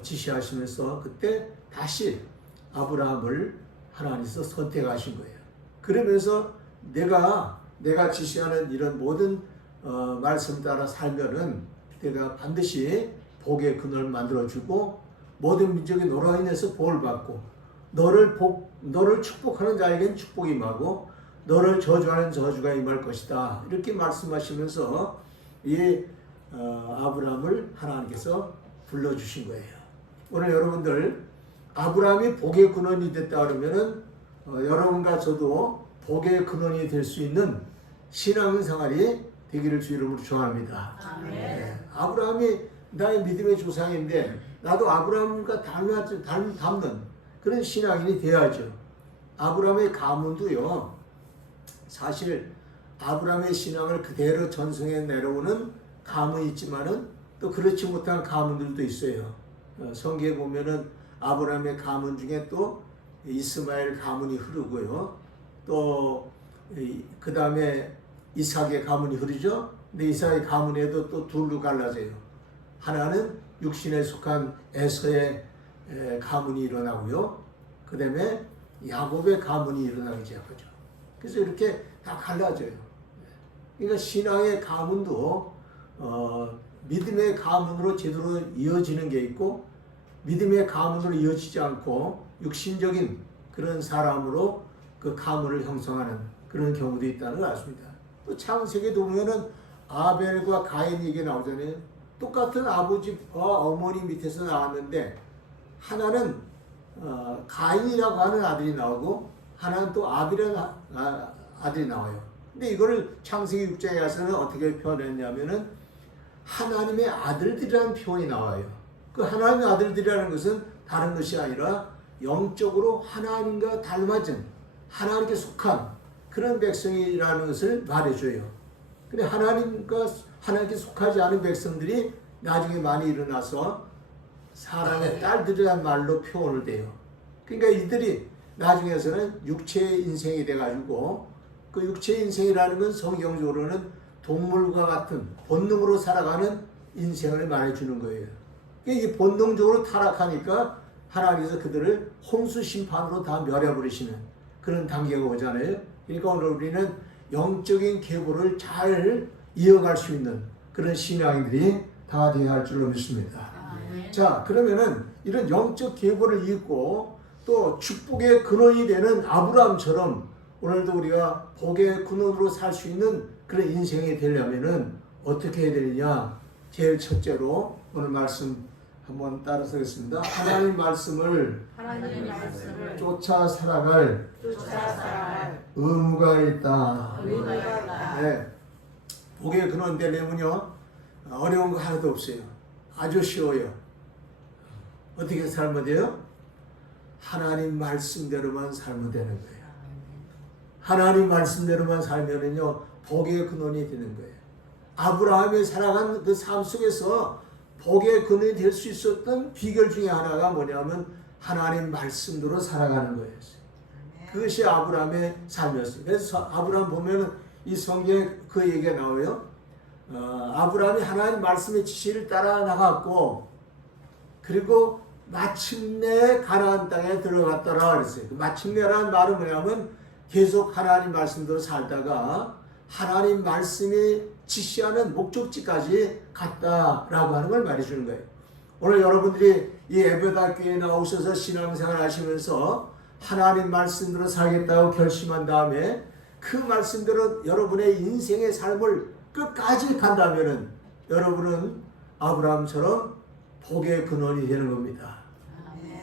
지시하시면서 그때 다시 아브라함을 하나님께서 선택하신 거예요. 그러면서 내가 지시하는 이런 모든 말씀 따라 살면은 내가 반드시 복의 근원을 만들어주고 모든 민족이 너로 인해서 복을 받고 너를 축복하는 자에게는 축복이 임하고 너를 저주하는 저주가 임할 것이다. 이렇게 말씀하시면서 이 아브라함을 하나님께서 불러주신 거예요. 오늘 여러분들 아브라함이 복의 근원이 됐다 그러면은 여러분과 저도 복의 근원이 될 수 있는 신앙생활이 되기를 주 이름으로 축원합니다. 네. 아브라함이 나의 믿음의 조상인데 나도 아브라함과 닮는 그런 신앙인이 돼야죠. 아브라함의 가문도요. 사실 아브라함의 신앙을 그대로 전승해 내려오는 가문이 있지만은 또 그렇지 못한 가문들도 있어요. 성경에 보면은 아브라함의 가문 중에 또 이스마엘 가문이 흐르고요. 또 그 다음에 이삭의 가문이 흐르죠. 근데 이삭의 가문에도 또 둘로 갈라져요. 하나는 육신에 속한 에서의 가문이 일어나고요. 그 다음에 야곱의 가문이 일어나기 시작하죠. 그래서 이렇게 다 갈라져요. 그러니까 신앙의 가문도 믿음의 가문으로 제대로 이어지는 게 있고 믿음의 가문으로 이어지지 않고 육신적인 그런 사람으로 그 가문을 형성하는 그런 경우도 있다는 걸 아십니다. 또 창세기도 보면은 아벨과 가인 얘기 나오잖아요. 똑같은 아버지와 어머니 밑에서 나왔는데 하나는 가인이라고 하는 아들이 나오고 하나는 또 아벨이라는 아들이 나와요. 근데 이거를 창세기 6장에 가서는 어떻게 표현했냐면은 하나님의 아들들이라는 표현이 나와요. 그 하나님의 아들들이라는 것은 다른 것이 아니라 영적으로 하나님과 닮아진 하나님께 속한 그런 백성이라는 것을 말해줘요. 근데 하나님께 속하지 않은 백성들이 나중에 많이 일어나서 사람의 딸들이란 말로 표현을 돼요. 그러니까 이들이 나중에서는 육체의 인생이 돼가지고 그 육체의 인생이라는 건 성경적으로는 동물과 같은 본능으로 살아가는 인생을 말해주는 거예요. 이게 본능적으로 타락하니까 하나님께서 그들을 홍수 심판으로 다 멸해버리시는 그런 단계가 오잖아요. 그러니까 오늘 우리는 영적인 계보를 잘 이어갈 수 있는 그런 신앙인들이 다 되어야 할 줄로 믿습니다. 자, 그러면은 이런 영적 계보를 잇고 또 축복의 근원이 되는 아브라함처럼 오늘도 우리가 복의 근원으로 살 수 있는 그런 인생이 되려면은 어떻게 해야 되느냐? 제일 첫째로 오늘 말씀 한번 따라서겠습니다. 하나님 말씀을 쫓아 살아갈 의무가 있다. 의무가 있다. 네. 복의 근원 되려면요 어려운 거 하나도 없어요. 아주 쉬워요. 어떻게 살면 돼요? 하나님 말씀대로만 살면 되는 거예요. 하나님 말씀대로만 살면은요 복의 근원이 되는 거예요. 아브라함이 살아간 그 삶 속에서 복의 근원이 될 수 있었던 비결 중에 하나가 뭐냐면 하나님 말씀대로 살아가는 거예요. 그것이 아브라함의 삶이었어요. 그래서 아브라함 보면은 이 성경에 그 얘기가 나와요. 아브라함이 하나님 말씀의 지시를 따라 나갔고 그리고 마침내 가나안 땅에 들어갔더라 그랬어요. 그 마침내라는 말은 뭐냐면 계속 하나님 말씀대로 살다가 하나님 말씀이 지시하는 목적지까지 갔다라고 하는 걸 말해주는 거예요. 오늘 여러분들이 이 에베다 교회에 나오셔서 신앙생활 하시면서 하나님 말씀대로 살겠다고 결심한 다음에 그 말씀대로 여러분의 인생의 삶을 끝까지 간다면은 여러분은 아브라함처럼 복의 근원이 되는 겁니다.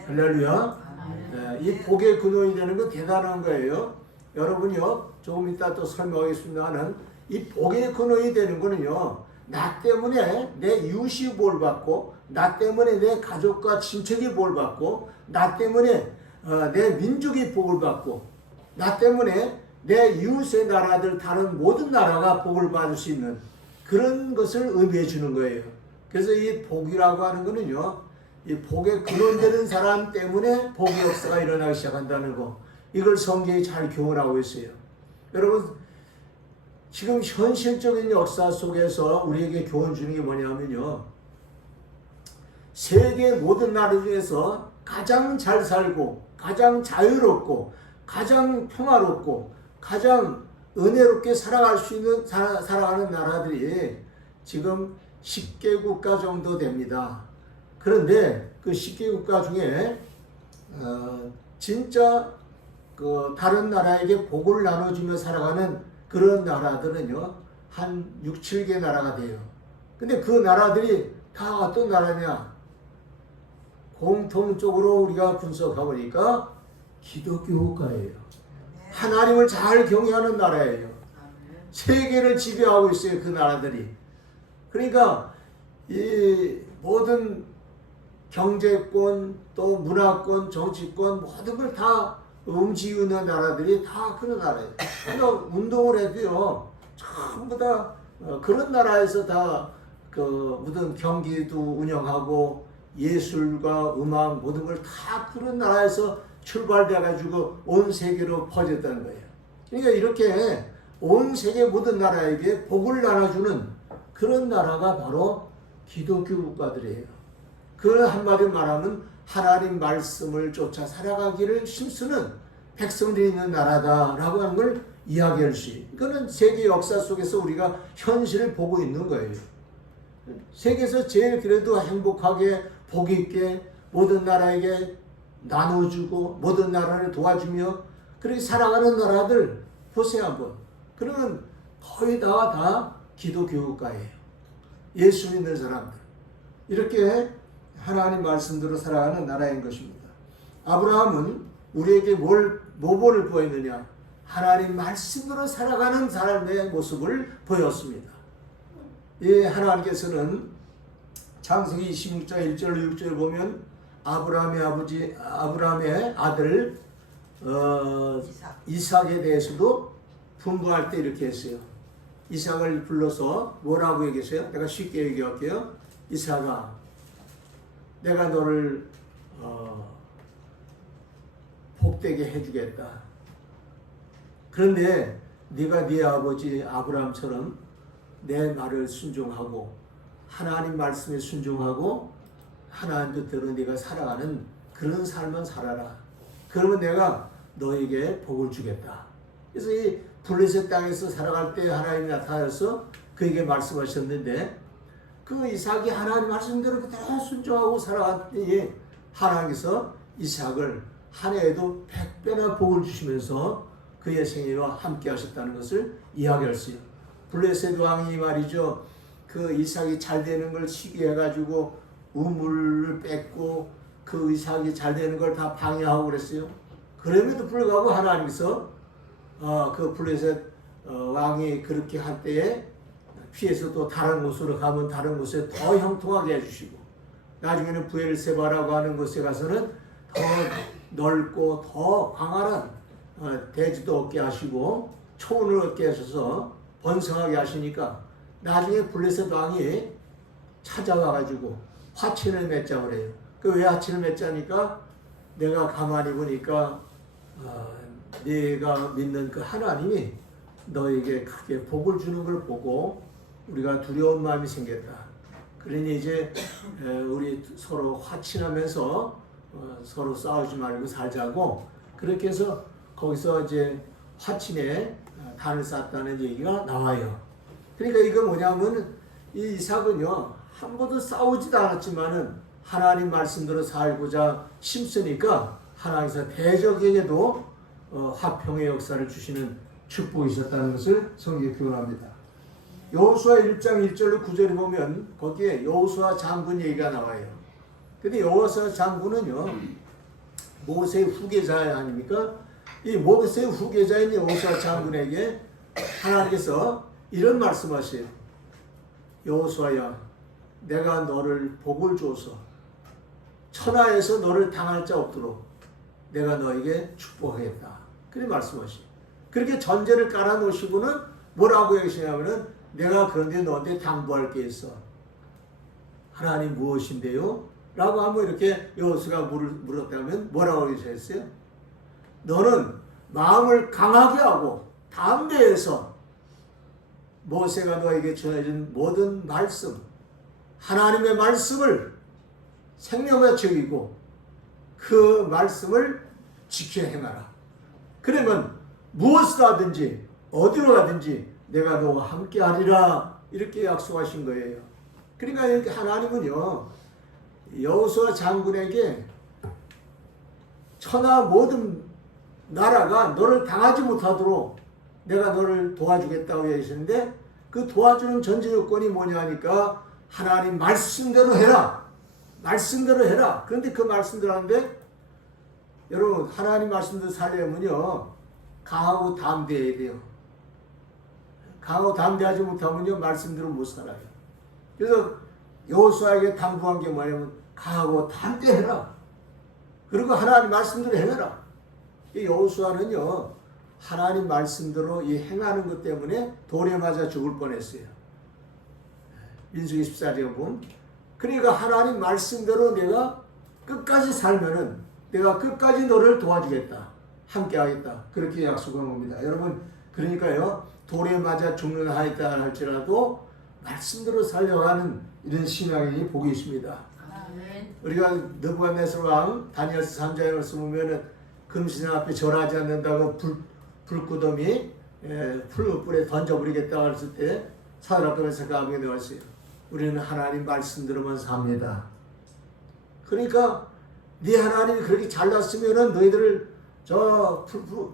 할렐루야. 이 복의 근원이 되는 건 대단한 거예요. 여러분요 조금 이따 또 설명하겠습니다만 이 복의 근원이 되는 거는요 나 때문에 내 이웃이 볼 받고 나 때문에 내 가족과 친척이 볼 받고 나 때문에 내 민족이 복을 받고 나 때문에 내 이웃의 나라들 다른 모든 나라가 복을 받을 수 있는 그런 것을 의미해 주는 거예요. 그래서 이 복이라고 하는 거는요 이 복에 근원되는 사람 때문에 복의 역사가 일어나기 시작한다는 거 이걸 성경이 잘 교훈하고 있어요. 여러분 지금 현실적인 역사 속에서 우리에게 교훈 주는 게 뭐냐면요 세계 모든 나라 중에서 가장 잘 살고 가장 자유롭고 가장 평화롭고 가장 은혜롭게 살아갈 수 있는 살아가는 나라들이 지금 10개 국가 정도 됩니다. 그런데 그 10개 국가 중에 진짜 그 다른 나라에게 복을 나눠주며 살아가는 그런 나라들은요 한 6, 7개 나라가 돼요. 근데 그 나라들이 다 어떤 나라냐? 공통적으로 우리가 분석해 보니까 기독교 국가예요. 하나님을 잘 경외하는 나라예요. 세계를 지배하고 있어요. 그 나라들이. 그러니까 이 모든 경제권 또 문화권 정치권 모든 걸 다 움직이는 나라들이 다 그런 나라예요. 그러니까 운동을 해도요 전부 다 그런 나라에서 다 그 무슨 경기도 운영하고 예술과 음악 모든 걸 다 그런 나라에서 출발돼 가지고 온 세계로 퍼졌다는 거예요. 그러니까 이렇게 온 세계 모든 나라에게 복을 나눠주는 그런 나라가 바로 기독교 국가들이에요. 그 한마디로 말하면 하나님 말씀을 쫓아 살아가기를 힘쓰는 백성들이 있는 나라다라고 하는 걸 이야기할 수 있어요. 이거는 세계 역사 속에서 우리가 현실을 보고 있는 거예요. 세계에서 제일 그래도 행복하게 복 있게 모든 나라에게 나눠주고 모든 나라를 도와주며 그렇게 살아가는 나라들 보세요 한번. 그러면 거의 다 기독교 국가예요. 예수 믿는 사람들. 이렇게 하나님 말씀대로 살아가는 나라인 것입니다. 아브라함은 우리에게 뭐를 보였느냐? 하나님 말씀대로 살아가는 삶의 모습을 보였습니다. 이 하나님께서는 창세기 26장 1절 6절 보면 아브라함의 아들 이삭에 대해서도 분부할 때 이렇게 했어요. 이삭을 불러서 뭐라고 얘기했어요? 내가 쉽게 얘기할게요. 이삭아, 내가 너를 복되게 해주겠다. 그런데 네가 네 아버지 아브라함처럼 내 말을 순종하고 하나님 말씀에 순종하고 하나님 뜻대로 네가 살아가는 그런 삶만 살아라. 그러면 내가 너에게 복을 주겠다. 그래서 이 블레셋 땅에서 살아갈 때 하나님이 나타나서 그에게 말씀하셨는데 그 이삭이 하나님 말씀대로 그대로 순종하고 살아갔더니 하나님께서 이삭을 한 해에도 100배나 복을 주시면서 그의 생애와 함께 하셨다는 것을 이야기할 수 있어요. 블레셋 왕이 말이죠. 그 이삭이 잘 되는 걸 시기해가지고 우물을 뺏고 그 이삭이 잘 되는 걸 다 방해하고 그랬어요. 그럼에도 불구하고 하나님께서 그 블레셋 왕이 그렇게 할 때에 피해서 또 다른 곳으로 가면 다른 곳에 더 형통하게 해주시고, 나중에는 부엘세바라고 하는 곳에 가서는 더 넓고 더 광활한 대지도 얻게 하시고 초원을 얻게 하셔서 번성하게 하시니까 나중에 블레셋 왕이 찾아와가지고 화친을 맺자 그래요. 그 왜 화친을 맺자니까 내가 가만히 보니까 네가 믿는 그 하나님이 너에게 크게 복을 주는 걸 보고 우리가 두려운 마음이 생겼다. 그러니 이제 우리 서로 화친하면서 서로 싸우지 말고 살자고, 그렇게 해서 거기서 이제 화친에 단을 쌓았다는 얘기가 나와요. 그러니까 이거 뭐냐면 이 이삭은요 한 번도 싸우지도 않았지만은 하나님 말씀대로 살고자 힘쓰니까 하나님께서 대적에게도 화평의 역사를 주시는 축복이 있었다는 것을 성경에 표현합니다. 여호수아 1장 1절로 9절에 보면 거기에 여호수아 장군 얘기가 나와요. 근데 여호수아 장군은요 모세의 후계자 아닙니까? 이 모세의 후계자인 여호수아 장군에게 하나님께서 이런 말씀하세요. 여호수아야, 내가 너를 복을 줘서 천하에서 너를 당할 자 없도록 내가 너에게 축복하겠다. 그렇게 말씀하시죠. 그렇게 전제를 깔아 놓으시고는 뭐라고 얘기하시냐면은 내가 그런데 너한테 당부할 게 있어. 하나님 무엇인데요? 라고 한번 이렇게 여호수아가 물었다면 뭐라고 얘기했어요? 너는 마음을 강하게 하고 담대해서 모세가 너에게 전해준 모든 말씀, 하나님의 말씀을 생명에 적이고 그 말씀을 지켜 행하라. 그러면 무엇을 하든지 어디로 가든지 내가 너와 함께 하리라, 이렇게 약속하신 거예요. 그러니까 이렇게 하나님은요 여호수아 장군에게 천하 모든 나라가 너를 당하지 못하도록 내가 너를 도와주겠다고 얘기하시는데, 그 도와주는 전제 요건이 뭐냐니까 하나님 말씀대로 해라. 말씀대로 해라. 그런데 그 말씀대로 하는데 여러분 하나님 말씀대로 살려면요 강하고 담대해야 돼요. 강하고 담대하지 못하면요 말씀대로 못 살아요. 그래서 여호수아에게 당부한 게 뭐냐면 강하고 담대해라. 그리고 하나님 말씀대로 행해라. 이 여호수아는요 하나님 말씀대로 이 행하는 것 때문에 돌에 맞아 죽을 뻔했어요. 민수기 14장에 보면, 그러니까 하나님 말씀대로 내가 끝까지 살면은 내가 끝까지 너를 도와주겠다, 함께 하겠다, 그렇게 약속한 겁니다. 여러분 그러니까요 돌에 맞아 죽는 하였다 할지라도 말씀대로 살려가는 이런 신앙이 복이 있습니다. 우리가 느부갓네살 왕 다니엘서 3장에 말씀 보면은 금신 앞에 절하지 않는다고 불구덩이 풀에 던져버리겠다고 했을 때 사드락과 메삭과 아벤노고가 나왔어요. 우리는 하나님 말씀대로만 삽니다. 그러니까 네 하나님이 그렇게 잘났으면은 너희들을 저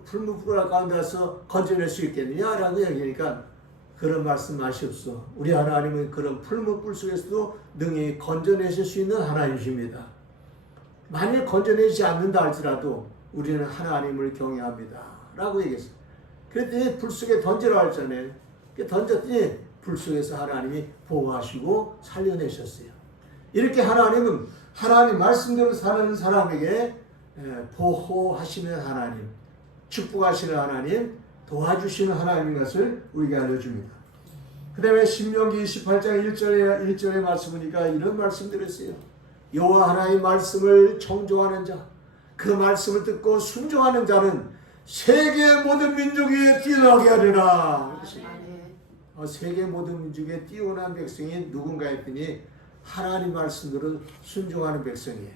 풀무불 가운데 가서 건져낼 수 있겠느냐라고 얘기하니까 그런 말씀 마시옵소. 우리 하나님은 그런 풀무불 속에서도 능히 건져내실 수 있는 하나님이십니다. 만일 건져내지 않는다 할지라도 우리는 하나님을 경외합니다 라고 얘기했어요. 그랬더니 불 속에 던지라 했잖아요. 던졌더니 불 속에서 하나님이 보호하시고 살려내셨어요. 이렇게 하나님은 하나님 말씀대로 사는 사람에게 보호하시는 하나님, 축복하시는 하나님, 도와주시는 하나님인 것을 우리가 알려줍니다. 그 다음에 신명기 28장 1절의 말씀이니까 이런 말씀 드렸어요. 여호와 하나님의 말씀을 청종하는 자, 그 말씀을 듣고 순종하는 자는 세계 모든 민족에 뛰어나게 하리라. 세계 모든 민족에 뛰어난 백성이 누군가 했더니 하나님 말씀대로 순종하는 백성이에요.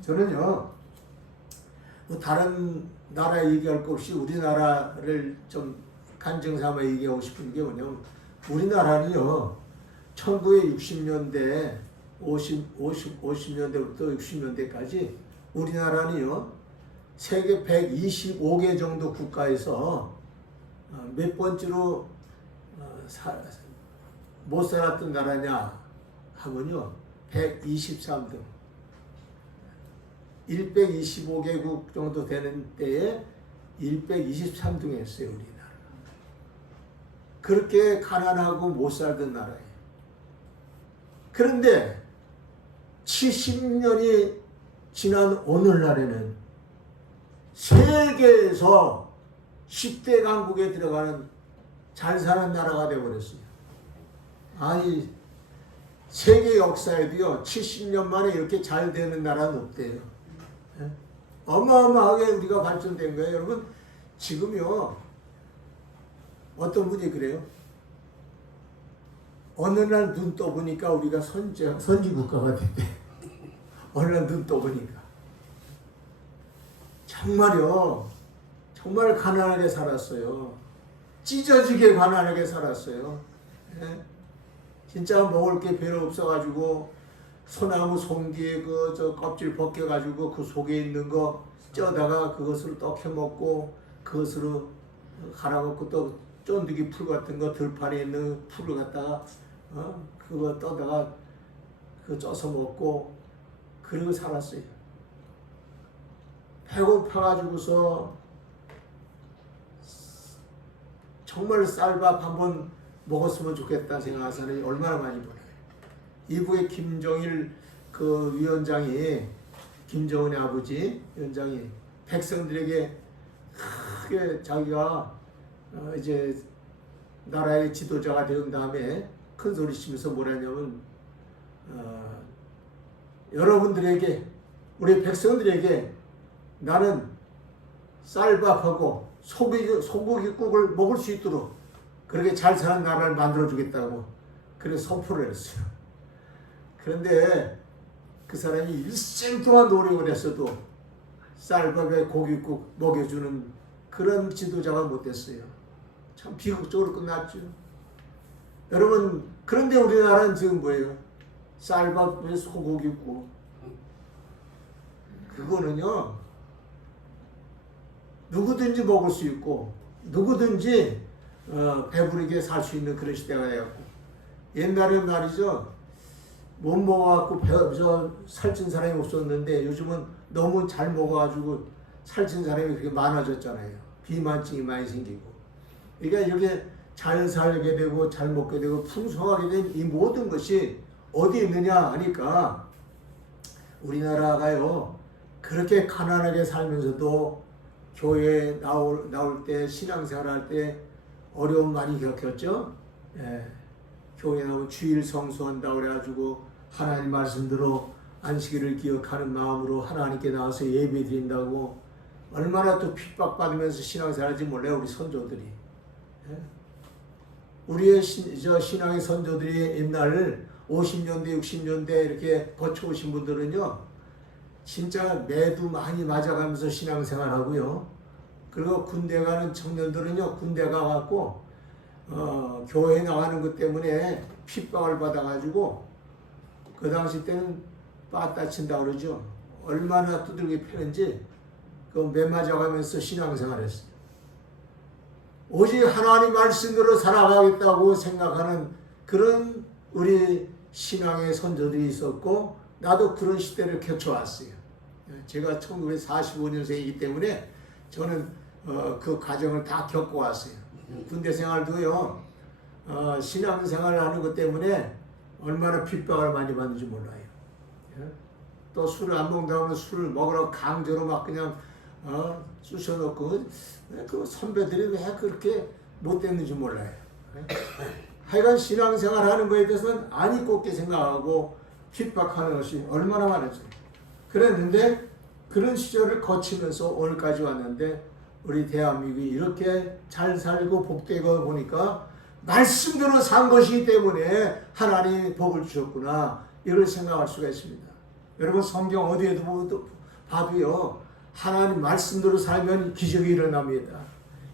저는요 뭐 다른 나라 얘기할 것 없이 우리나라를 좀 간증 삼아 얘기하고 싶은 게 뭐냐면, 우리나라는요 1960년대 50년대부터 60년대까지 우리나라는요 세계 125개 정도 국가에서 몇 번째로 못 살았던 나라냐 하면요 123등, 125개국 정도 되는 때에 123등 했어요, 우리나라. 그렇게 가난하고 못 살던 나라예요. 그런데 70년이 지난 오늘날에는 세계에서 10대 강국에 들어가는 잘 사는 나라가 되어버렸어요. 아니, 세계 역사에도요, 70년 만에 이렇게 잘 되는 나라는 없대요. 예? 어마어마하게 우리가 발전된 거예요. 여러분, 지금요, 어떤 분이 그래요? 어느 날 눈 떠보니까 우리가 선진국가가 됐대. 어느 날 눈 떠보니까. 정말요, 정말 가난하게 살았어요. 찢어지게 가난하게 살았어요. 예? 진짜 먹을 게 별로 없어가지고 소나무 송기에 저 껍질 벗겨가지고 그 속에 있는 거 쪄다가 그것을 떡해 먹고 그것으로 갈아먹고 또 쫀득이 풀 같은 거 들판에 있는 풀을 갖다가 그거 떠다가 그 쪄서 먹고 그러고 살았어요. 배고파가지고서 정말 쌀밥 한번 먹었으면 좋겠다 생각하는 사람이 얼마나 많이 보나요? 이북의 김정일 그 위원장이, 김정은의 아버지 위원장이 백성들에게 크게 자기가 이제 나라의 지도자가 된 다음에 큰 소리 치면서 뭐라냐면 여러분들에게, 우리 백성들에게 나는 쌀밥하고 소고기국을 먹을 수 있도록 그렇게 잘 사는 나라를 만들어주겠다고 그렇게 선포를 했어요. 그런데 그 사람이 일생 동안 노력을 했어도 쌀밥에 고깃국 먹여주는 그런 지도자가 못 됐어요. 참 비극적으로 끝났죠. 여러분, 그런데 우리나라는 지금 뭐예요? 쌀밥에 소고기국. 그거는요, 누구든지 먹을 수 있고 누구든지 배부르게 살 수 있는 그런 시대가 되었고, 옛날에 말이죠, 못 먹어갖고 살찐 사람이 없었는데 요즘은 너무 잘 먹어가지고 살찐 사람이 그렇게 많아졌잖아요. 비만증이 많이 생기고. 그러니까 이렇게 잘 살게 되고 잘 먹게 되고 풍성하게 된 이 모든 것이 어디 있느냐 하니까 우리나라가요, 그렇게 가난하게 살면서도 교회에 나올 때, 신앙생활 할 때 어려움 많이 겪었죠. 예. 교회에 나오면 주일 성수한다고 그래가지고 하나님 말씀대로 안식일을 기억하는 마음으로 하나님께 나와서 예배 드린다고 얼마나 또 핍박받으면서 신앙생활하지 몰라요, 우리 선조들이. 예. 우리의 신앙의 선조들이 옛날 50년대, 60년대 이렇게 거쳐오신 분들은요, 진짜 매도 많이 맞아가면서 신앙생활하고요. 그리고 군대 가는 청년들은요, 군대 가갖고 교회 나가는 것 때문에 핍박을 받아가지고 그 당시 때는 빠따 친다 그러죠. 얼마나 두들겨 패는지 그 매 맞아가면서 신앙생활했어요. 오직 하나님 말씀대로 살아가겠다고 생각하는 그런 우리 신앙의 선조들이 있었고, 나도 그런 시대를 거쳐왔어요. 제가 1945년생이기 때문에 저는 그 과정을 다 겪어왔어요. 군대 생활도요, 신앙생활을 하는 것 때문에 얼마나 핍박을 많이 받는지 몰라요. 또 술을 안 먹는다고 하면 술을 먹으라고 강제로 막 그냥 쑤셔놓고, 그 선배들이 왜 그렇게 못됐는지 몰라요. 하여간 신앙생활 하는 거에 대해서는 안이 꼽게 생각하고 핍박하는 것이 얼마나 많았죠. 그랬는데 그런 시절을 거치면서 오늘까지 왔는데 우리 대한민국이 이렇게 잘 살고 복되고 보니까 말씀대로 산 것이기 때문에 하나님이 복을 주셨구나, 이걸 생각할 수가 있습니다. 여러분, 성경 어디에도 봐도요, 하나님 말씀대로 살면 기적이 일어납니다.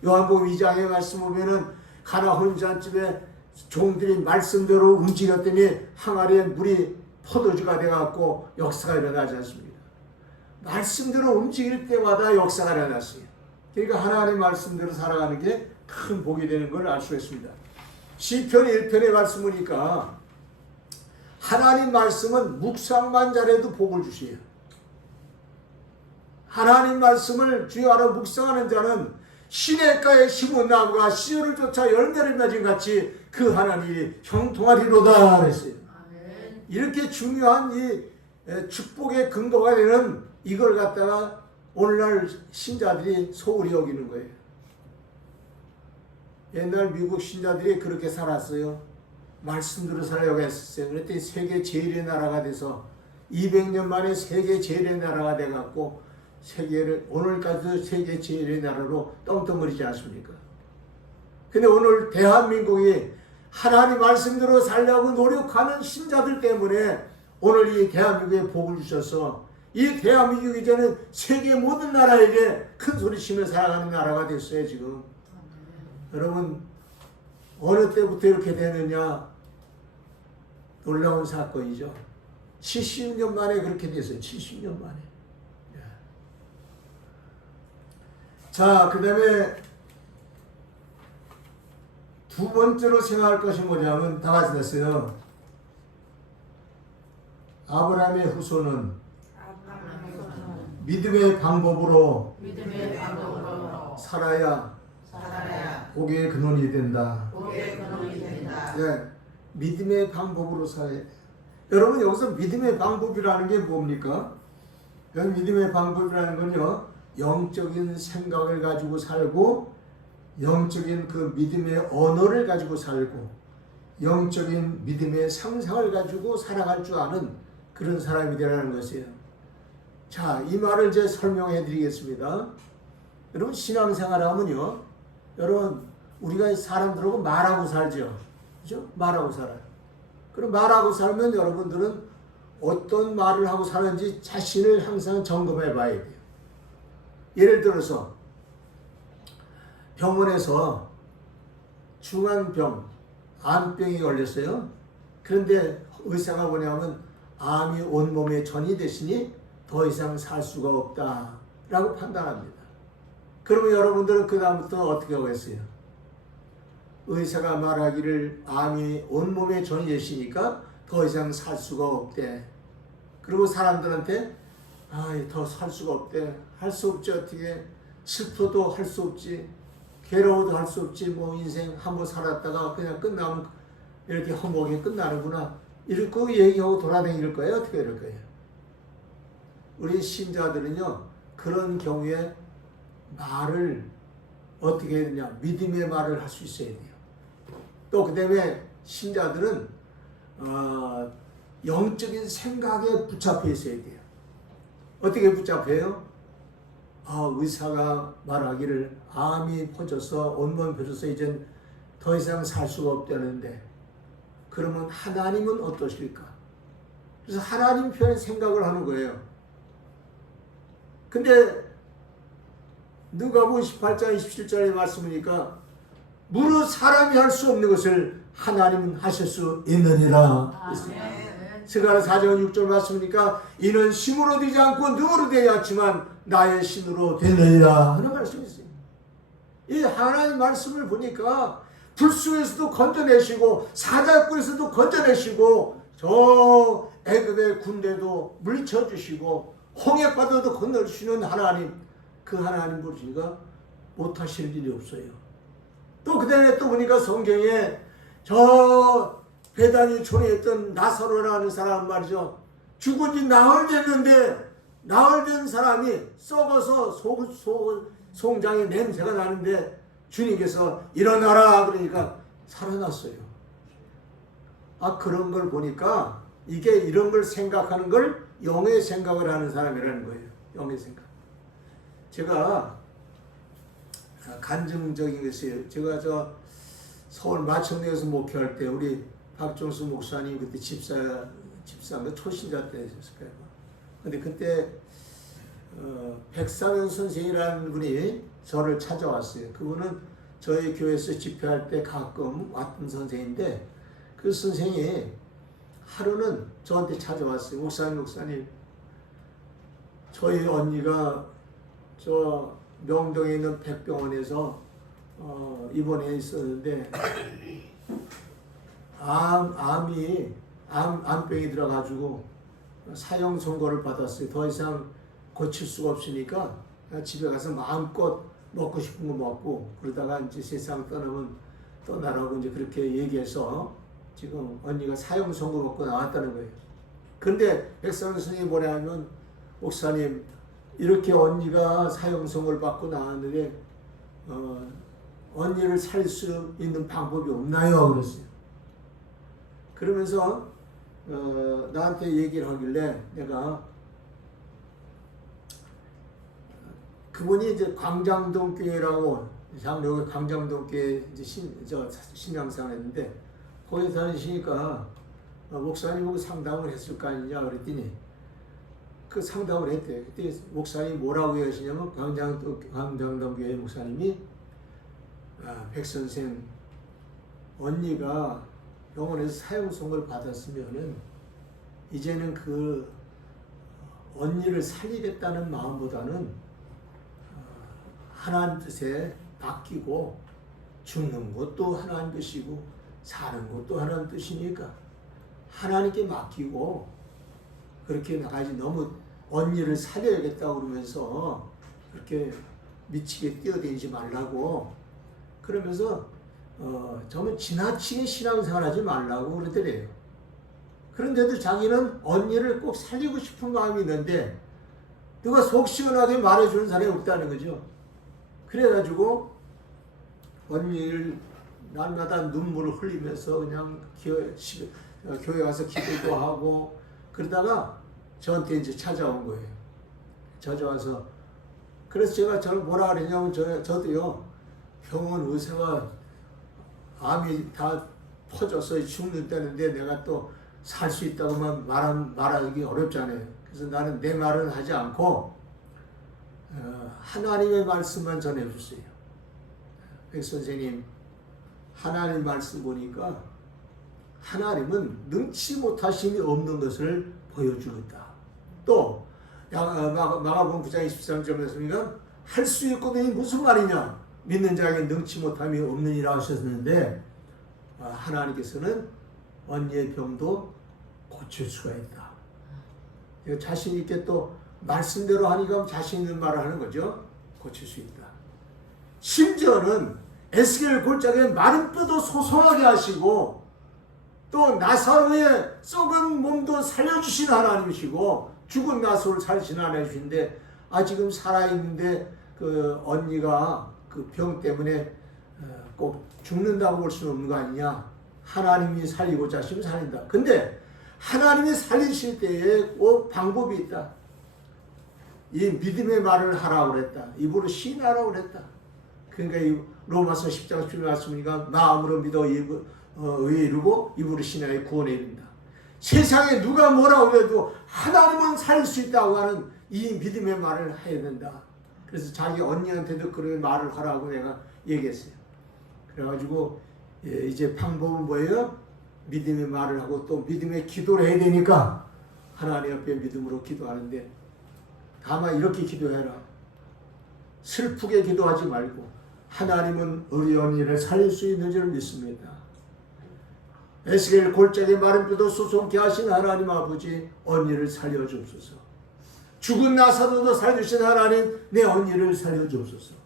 요한복음 2장에 말씀 보면은 가나 혼잣집에 종들이 말씀대로 움직였더니 항아리에 물이 포도주가 돼갖고 역사가 일어나지 않습니다. 말씀대로 움직일 때마다 역사가 일어났어요. 그러니까 하나님 말씀대로 살아가는 게 큰 복이 되는 걸 알 수 있습니다. 시편 1편의 말씀 보니까 하나님 말씀은 묵상만 잘해도 복을 주세요. 하나님 말씀을 주여 알아 묵상하는 자는 시냇가에 심은 나무가 시절을 쫓아 열매를 맺은 같이 그 하나님이 형통하리로다 그랬어요. 이렇게 중요한 이 축복의 근거가 되는 이걸 갖다가 오늘날 신자들이 소홀히 여기는 거예요. 옛날 미국 신자들이 그렇게 살았어요. 말씀대로 살려고 했었어요. 그랬더니 세계 제일의 나라가 돼서 200년 만에 세계 제일의 나라가 돼갖고 세계를 오늘까지도 세계 제일의 나라로 떵떵거리지 않습니까? 근데 오늘 대한민국이 하나님 말씀대로 살려고 노력하는 신자들 때문에 오늘 이 대한민국에 복을 주셔서 이 대한민국이 이제는 세계 모든 나라에게 큰 소리 치며 살아가는 나라가 됐어요 지금. 여러분 어느 때부터 이렇게 되느냐 놀라운 사건이죠. 70년 만에 그렇게 됐어요. 70년 만에. 자, 그 다음에 두 번째로 생각할 것이 뭐냐면 다 같이 됐어요. 아브라함의 후손은 믿음의 방법으로 살아야 복의 근원이 된다. 네, 믿음의 방법으로 살아야. 여러분 여기서 믿음의 방법이라는 게 뭡니까? 여기 믿음의 방법이라는 건요, 영적인 생각을 가지고 살고 영적인 그 믿음의 언어를 가지고 살고 영적인 믿음의 상상을 가지고 살아갈 줄 아는 그런 사람이 되라는 것이에요. 자, 이 말을 이제 설명해 드리겠습니다. 여러분 신앙생활 하면요, 여러분 우리가 사람들하고 말하고 살죠. 그죠? 말하고 살아요. 그럼 말하고 살면 여러분들은 어떤 말을 하고 사는지 자신을 항상 점검해 봐야 돼요. 예를 들어서 병원에서 중환병, 암병이 걸렸어요. 그런데 의사가 뭐냐면 암이 온몸에 전이되시니 더 이상 살 수가 없다 라고 판단합니다. 그러면 여러분들은 그 다음부터 어떻게 하겠어요? 의사가 말하기를 암이 온몸에 전이되시니까 더 이상 살 수가 없대. 그리고 사람들한테 더 살 수가 없대. 할 수 없지. 어떻게 슬퍼도 할 수 없지. 괴로워도 할 수 없지. 뭐 인생 한번 살았다가 그냥 끝나면 이렇게 허무하게 끝나는구나. 이렇게 얘기하고 돌아다닐 거예요? 어떻게 될 거예요? 우리 신자들은요, 그런 경우에 말을 어떻게 해야 되냐? 믿음의 말을 할 수 있어야 돼요. 또 그 다음에 신자들은 영적인 생각에 붙잡혀 있어야 돼요. 어떻게 붙잡혀요? 의사가 말하기를 암이 퍼져서 온몸이 퍼져서 이젠 더 이상 살 수가 없다는데 그러면 하나님은 어떠실까? 그래서 하나님 편에 생각을 하는 거예요. 근데 누가복음 18장 27절의 말씀이니까 무릇 사람이 할 수 없는 것을 하나님은 하실 수 있느니라. 스가랴 4장 6절 말씀이니까 이는 힘으로 되지 않고 능으로 되지 않지만 나의 신으로 되느니라 하는 말씀이 있어요. 이 하나님 말씀을 보니까 불수에서도 건져내시고 사자굴에서도 건져내시고 저 애굽의 군대도 물리쳐주시고 홍해바다도 건너주시는 하나님, 그 하나님 보시니까 못하실 일이 없어요. 또 그다음에 또 보니까 성경에 저 베다니 촌에 있던 나사로라는 사람 말이죠. 죽은 지 나흘 됐는데 나흘 된 사람이 썩어서 송장에 냄새가 나는데 주님께서 일어나라 그러니까 살아났어요. 그런 걸 보니까 이게 이런 걸 생각하는 걸 영의 생각을 하는 사람이라는 거예요. 영의 생각. 제가 간증적인 것이에요. 제가 저 서울 마천동에서 목회할 때 우리 박종수 목사님 그때 집사인가 초신자 때 했을 거예요. 근데 그때 백사면 선생이라는 분이 저를 찾아왔어요. 그분은 저희 교회에서 집회할 때 가끔 왔던 선생인데 그 선생이 하루는 저한테 찾아왔어요. 목사님 저희 언니가 저 명동에 있는 백병원에서 입원해 있었는데 암병이 들어가지고 사형 선고를 받았어요. 더 이상 고칠 수가 없으니까 집에 가서 마음껏 먹고 싶은 거 먹고 그러다가 이제 세상 떠나라고 이제 그렇게 얘기해서 지금 언니가 사형 선고 받고 나왔다는 거예요. 근데 백상 선생님이 뭐냐면 목사님 이렇게 언니가 사형 선고를 받고 나왔는데 언니를 살릴 수 있는 방법이 없나요? 그랬어요. 그러면서 나한테 얘기를 하길래 내가 그분이 이제 광장동 교회라고 여기 광장동 교회 이제 신앙생활 했는데 거기 다니시니까 목사님하고 상담을 했을 거 아니냐 그랬더니 그 상담을 했대요. 그때 목사님이 뭐라고 하시냐면 광장동 교회 목사님이 백 선생 언니가 병원에서 사형 선고를 받았으면은 이제는 그 언니를 살리겠다는 마음보다는 하나님 뜻에 맡기고 죽는 것도 하나님 뜻이고 사는 것도 하나님 뜻이니까 하나님께 맡기고 그렇게 나가지 너무 언니를 살려야겠다고 그러면서 그렇게 미치게 뛰어다니지 말라고 그러면서 정말 지나치게 신앙생활하지 말라고 그러더래요. 그런데도 자기는 언니를 꼭 살리고 싶은 마음이 있는데 누가 속 시원하게 말해주는 사람이 없다는 거죠. 그래가지고 언니를 날마다 눈물을 흘리면서 그냥 교회 가서 기도도 하고 그러다가 저한테 이제 찾아온 거예요. 찾아와서 그래서 저를 뭐라 그랬냐면 저도요 병원 의사가 암이 다 퍼져서 죽는다는데 내가 또 살 수 있다고만 말하기 어렵잖아요. 그래서 나는 내 말은 하지 않고 하나님의 말씀만 전해줬어요. 백 선생님 하나님 말씀 보니까 하나님은 능치 못하심이 없는 것을 보여주겠다. 또 마가복음 9장 23절에 보니까 할 수 있거든요. 무슨 말이냐? 믿는 자에게 능치 못함이 없느니라 하셨는데 하나님께서는 언니의 병도 고칠 수가 있다. 자신 있게 또 말씀대로 하니까 자신 있는 말을 하는 거죠. 고칠 수 있다. 심지어는 에스겔 골짜기에 마른 뼈도 소송하게 하시고 또 나사로의 썩은 몸도 살려주신 하나님이시고 죽은 나사로를 살리신 하나님이신데 지금 살아있는데 그 언니가 그 병 때문에 꼭 죽는다고 볼 수는 없는 거 아니냐. 하나님이 살리고자 하시면 살린다. 근데 하나님이 살리실 때에 꼭 방법이 있다. 이 믿음의 말을 하라고 그랬다. 입으로 시인하라고 그랬다. 그러니까 이 로마서 10장 10절 말씀이니까 마음으로 믿어 의에 이르고 입으로 신하여 구원에 이른다. 세상에 누가 뭐라고 해도 하나님은 살릴 수 있다고 하는 이 믿음의 말을 해야 된다. 그래서 자기 언니한테도 그런 말을 하라고 내가 얘기했어요. 그래가지고 이제 방법은 뭐예요? 믿음의 말을 하고 또 믿음의 기도를 해야 되니까 하나님 앞에 믿음으로 기도하는데 다만 이렇게 기도해라. 슬프게 기도하지 말고 하나님은 우리 언니를 살릴 수 있는 줄 믿습니다. 에스겔 골짜기에 마른 뼈도 솟게 하신 하나님 아버지 언니를 살려주옵소서. 죽은 나사로도 살려주신 하나님 내 언니를 살려주옵소서.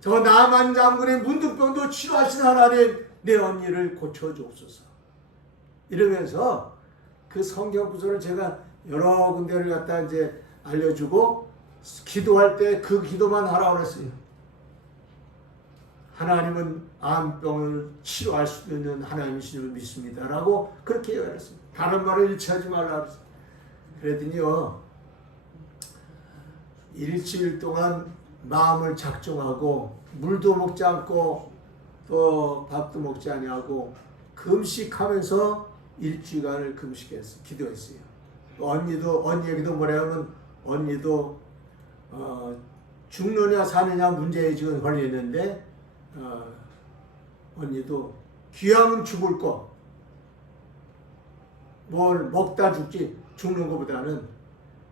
저 나만 장군의 문둥병도 치료하신 하나님 내 언니를 고쳐주옵소서. 이러면서 그 성경 구절을 제가 여러 군데를 갖다 이제 알려주고 기도할 때 그 기도만 하라고 그랬어요. 하나님은 암병을 치료할 수 있는 하나님이신 줄 믿습니다라고 그렇게 얘기했습니다. 다른 말을 일치하지 말라 그랬어요. 그랬더니요 일주일 동안 마음을 작정하고 물도 먹지 않고 또 밥도 먹지 아니하고 금식하면서 일주일간을 금식했어요. 기도했어요. 언니 얘기도 뭐냐면 언니도 죽느냐 사느냐 문제에 지금 걸려있는데 언니도 귀하면 죽을 거 뭘 먹다 죽지 죽는 것보다는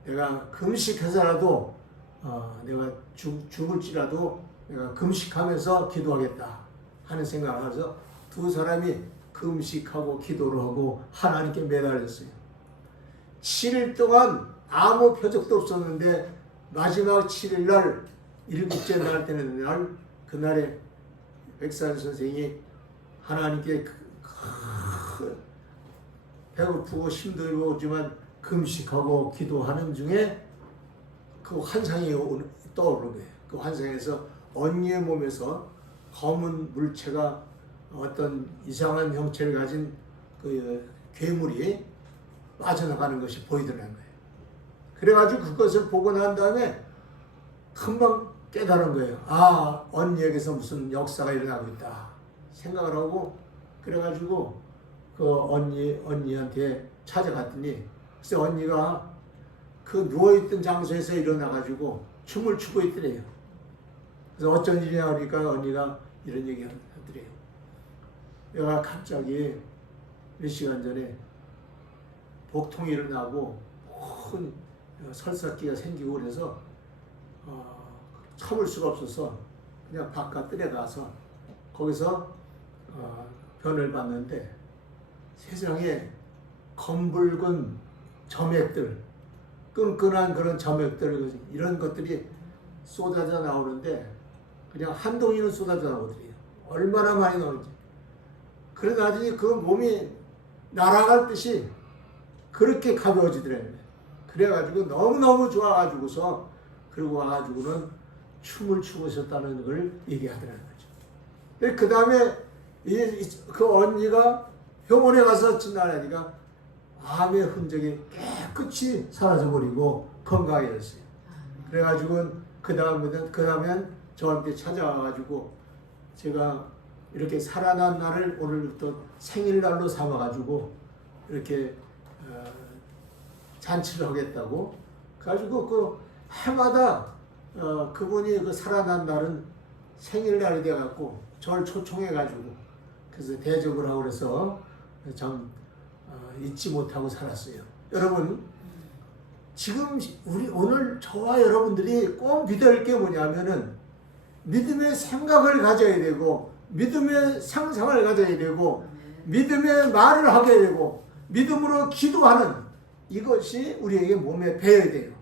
내가 금식해서라도 내가 죽을지라도 내가 금식하면서 기도하겠다 하는 생각을 해서 두 사람이 금식하고 기도를 하고 하나님께 매달렸어요. 7일 동안 아무 표적도 없었는데 마지막 7일 날 일곱째 날 되는 날 그날에 백산 선생이 하나님께 배고프고 힘들지만 금식하고 기도하는 중에 그 환상이 떠오르는 거예요. 그 환상에서 언니의 몸에서 검은 물체가 어떤 이상한 형체를 가진 그 괴물이 빠져나가는 것이 보이더라는 거예요. 그래가지고 그것을 보고 난 다음에 금방 깨달은 거예요. 아, 언니에게서 무슨 역사가 일어나고 있다 생각을 하고, 그래가지고 그 언니한테 찾아갔더니 그래서 언니가 그 누워있던 장소에서 일어나가지고 춤을 추고 있더래요. 그래서 어쩐 일이냐 하니까 언니가 이런 얘기 하더래요. 내가 갑자기 몇 시간 전에 복통이 일어나고 큰 설사기가 생기고 그래서 참을 수가 없어서 그냥 바깥들에 가서 거기서 변을 봤는데 세상에 검붉은 점액들, 끈끈한 그런 점액들, 이런 것들이 쏟아져 나오는데 그냥 한 동이는 쏟아져 나오더래요. 얼마나 많이 나오는지. 그러다니 그 몸이 날아갈 듯이 그렇게 가벼워지더래요. 그래가지고 너무너무 좋아가지고서 그러고 와가지고는 춤을 추고 있었다는 걸 얘기하더라는 거죠. 그 다음에 그 언니가 병원에 가서 진단하니까 암의 흔적이 깨끗이 사라져버리고 건강해졌어요. 그래가지고 그 다음엔 저한테 찾아와가지고 제가 이렇게 살아난 날을 오늘부터 생일날로 삼아가지고 이렇게 잔치를 하겠다고. 그래가지고 그 해마다 그분이 그 살아난 날은 생일날이 돼갖고 저를 초청해가지고 그래서 대접을 하고 그래서 참 잊지 못하고 살았어요. 여러분, 지금 우리 오늘 저와 여러분들이 꼭 믿어야 할 게 뭐냐면은 믿음의 생각을 가져야 되고 믿음의 상상을 가져야 되고 믿음의 말을 하게 되고 믿음으로 기도하는 이것이 우리에게 몸에 배어야 돼요.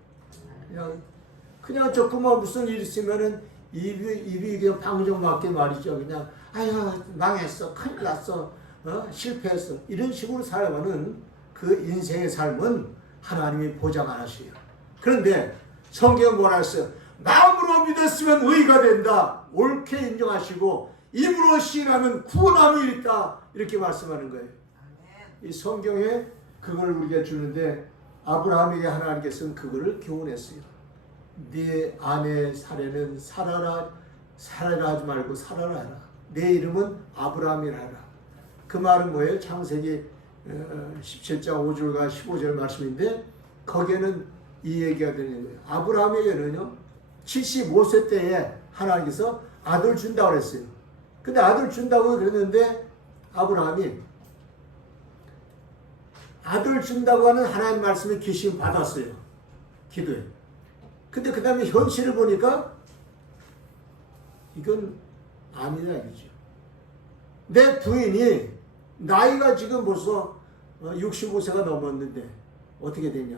그냥 조금만 무슨 일 있으면은 입이 그냥 방정맞게 말이죠. 그냥 아유 망했어, 큰일 났어, 실패했어, 이런 식으로 살아가는 그 인생의 삶은 하나님이 보장 안 하셔요. 그런데 성경은 뭐라 했어요? 마음으로 믿었으면 의가 된다, 옳게 인정하시고 입으로 시인하면 구원함이 있다, 이렇게 말씀하는 거예요. 이 성경에 그걸 우리에게 주는데 아브라함에게 하나님께서는 그거를 교훈했어요. 네 아내 사례는 살아라 하지 말고 살아라 하라. 내 이름은 아브라함이라 하라. 그 말은 뭐예요? 창세기 17장 5절과 15절 말씀인데 거기에는 이 얘기가 되는 거예요. 아브라함에게는요 75세 때에 하나님께서 아들 준다고 그랬어요. 근데 아들 준다고 그랬는데 아브라함이 아들 준다고 하는 하나님 말씀에 귀신 받았어요. 기도에. 근데 그 다음에 현실을 보니까 이건 아니다 이거죠. 내 부인이 나이가 지금 벌써 65세가 넘었는데 어떻게 되냐.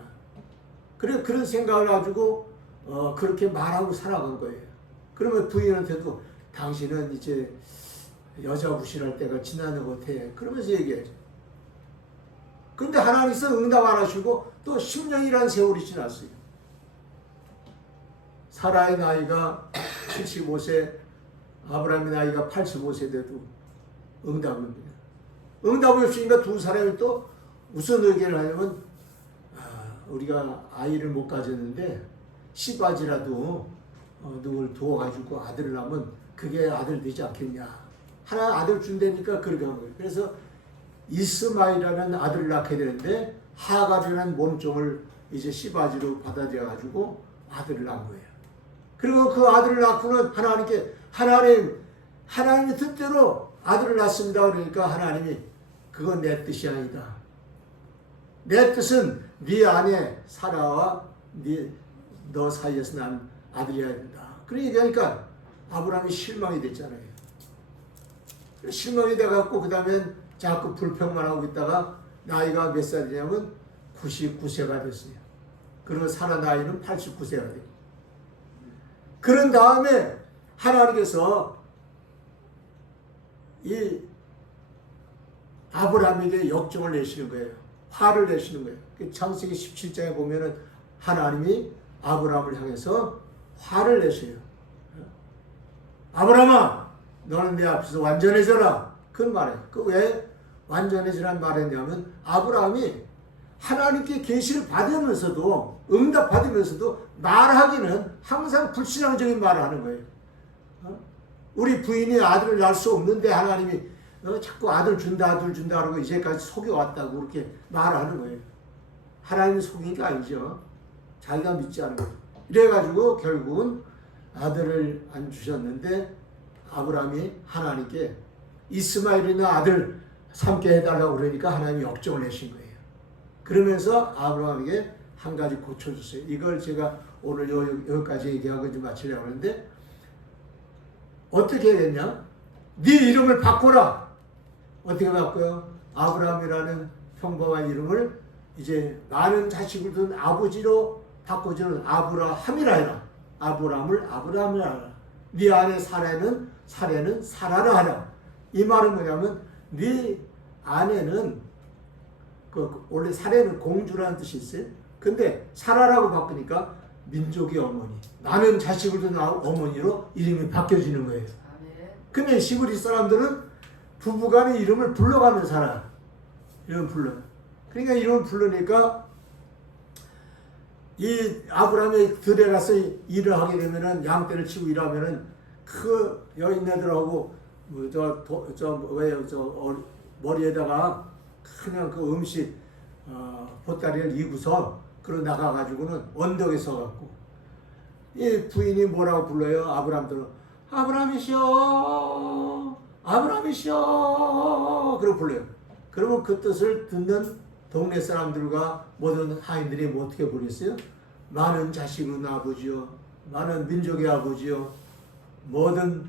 그래 그런 생각을 가지고 그렇게 말하고 살아간 거예요. 그러면 부인한테도 당신은 이제 여자 무실할 때가 지나는 것 같아. 그러면서 얘기하죠. 근데 하나님께서 응답 안 하시고 또 10년이라는 세월이 지났어요. 사라의 나이가 75세, 아브라함의 나이가 85세 돼도 응답입니다. 응답이 없으니까 두 사람이 또 무슨 의견을 하냐면 우리가 아이를 못 가졌는데 씨바지라도 누굴 도와가지고 아들을 낳으면 그게 아들 되지 않겠냐. 하나 아들 준다니까 그렇게 한 거예요. 그래서 이스마일이라는 아들을 낳게 되는데 하갈이라는 몸종을 이제 씨바지로 받아들여가지고 아들을 낳은 거예요. 그리고 그 아들을 낳고는 하나님께 하나님의 뜻대로 아들을 낳습니다. 그러니까 하나님이 그건 내 뜻이 아니다. 내 뜻은 네 아내 사라와 너 사이에서 난 아들이어야 된다. 그런 얘기하니까 아브라함이 실망이 됐잖아요. 실망이 돼갖고 그 다음엔 자꾸 불평만 하고 있다가 나이가 몇 살이냐면 99세가 됐어요. 그리고 사라 나이는 89세가 되고. 그런 다음에 하나님께서 이 아브라함에게 역정을 내시는 거예요. 화를 내시는 거예요. 창세기 17장에 보면은 하나님이 아브라함을 향해서 화를 내셔요. 아브라함아, 너는 내 앞에서 완전해져라. 그 말이에요. 그 왜 완전해지란 말했냐면 아브라함이 하나님께 계시를 받으면서도 응답 받으면서도 말하기는 항상 불신앙적인 말을 하는 거예요. 우리 부인이 아들을 낳을 수 없는데 하나님이 자꾸 아들 준다 그러고 이제까지 속여왔다고 그렇게 말하는 거예요. 하나님이 속인 게 아니죠. 자기가 믿지 않은 거예요. 이래가지고 결국은 아들을 안 주셨는데 아브라함이 하나님께 이스마엘이나 아들 삼게 해달라고 그러니까 하나님이 역정을 내신 거예요. 그러면서 아브라함에게 한 가지 고쳐줬어요. 이걸 제가 오늘 여기까지 얘기하고 이제 마치려고 하는데 어떻게 했냐? 네 이름을 바꿔라. 어떻게 바꿔요? 아브라함이라는 평범한 이름을 이제 많은 자식을 둔 아버지로 바꿔주는 아브라함이라 해라. 아브라함을 아브라함이라 하라. 네 아내 사라는 사라라 하라. 이 말은 뭐냐면 네 아내는 원래 사라는 공주라는 뜻이 있어요. 근데 사라라고 바꾸니까 민족의 어머니, 많은 자식을 둔 어머니로 이름이 바뀌어지는 거예요. 근데 시브리 사람들은 부부간의 이름을 불러가면서 살아. 이름 불러. 그러니까 이름을 부르니까 이 아브라함이 들에 가서 일을 하게 되면은 양떼를 치고 일하면은 그 여인네들하고 머리에다가 그냥 그 음식 보따리를 이고서 그러 나가가지고는 언덕에 서갖고 이 부인이 뭐라고 불러요? 아브라함들은 아브라함이시여 아브라함이시여 그러고 불러요. 그러면 그 뜻을 듣는 동네 사람들과 모든 하인들이 뭐 어떻게 부르겠어요? 많은 자식은 아버지요, 많은 민족의 아버지요, 모든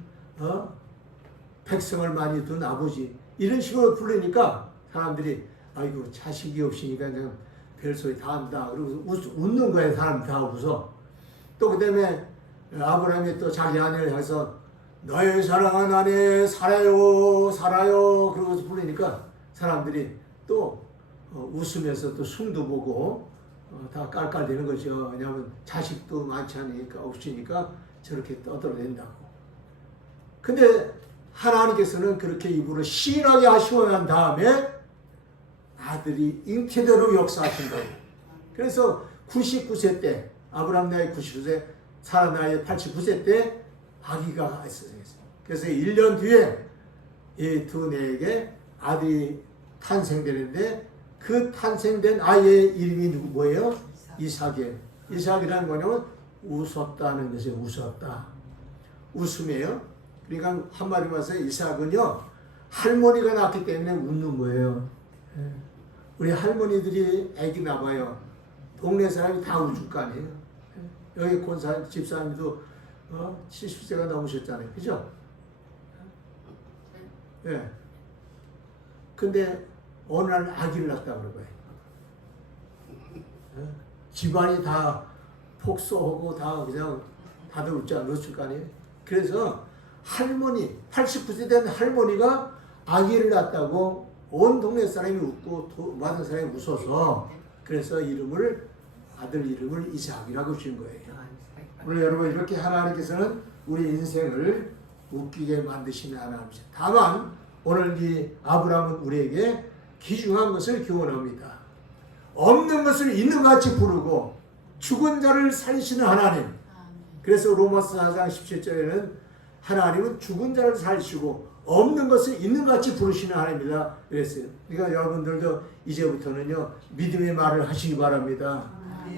백성을 많이 둔 아버지 이런 식으로 부르니까 사람들이 아이고 자식이 없으니까 그냥 별소리 다 한다. 그리고 웃는 거예요. 사람 다 웃어. 또 그다음에 아브라함이 또 자기 아내를 해서 너의 사랑한 아내 살아요 살아요 그러고서 부르니까 사람들이 또 웃으면서 또 숭도 보고 다 깔깔대는 거죠. 왜냐하면 자식도 많지 않으니까 없으니까 저렇게 떠들어댄다고. 근데 하나님께서는 그렇게 입으로 시인하게 하시고 난 다음에 아들이 잉태대로 역사하신다고. 그래서 99세 때 아브라함 나이 99세 사라 나이 89세 때 아기가 있었어요. 그래서 1년 뒤에 이 두뇌에게 아들이 탄생되는데 그 탄생된 아이의 이름이 뭐예요? 이삭이에요. 이삭이라는 거는 웃었다는 것이에요. 웃었다. 웃음이에요. 그러니까 한마디로 해서 이삭은요 할머니가 낳기 때문에 웃는 거예요. 우리 할머니들이 아기 낳아요. 동네 사람이 다 웃을 거 아니에요. 여기 권사 집사님도 70세가 넘으셨잖아요. 그죠? 예. 네. 근데 어느 날 아기를 낳았다 그런 거예요. 집안이 다 폭소하고 다 그냥 다들 웃지 않았을 거 아니에요. 그래서 할머니 89세 된 할머니가 아기를 낳았다고 온 동네 사람이 웃고 많은 사람이 웃어서 그래서 아들 이름을 이삭이라고 지은 거예요. 오늘 여러분 이렇게 하나님께서는 우리 인생을 웃기게 만드시는 하나님이죠. 다만 오늘 이 아브라함은 우리에게 귀중한 것을 교훈합니다. 없는 것을 있는 것 같이 부르고 죽은 자를 살리시는 하나님. 그래서 로마서 4장 17절에는 하나님은 죽은 자를 살리시고 없는 것을 있는 것 같이 부르시는 하나님이다 그랬어요. 그러니까 여러분들도 이제부터는요 믿음의 말을 하시기 바랍니다.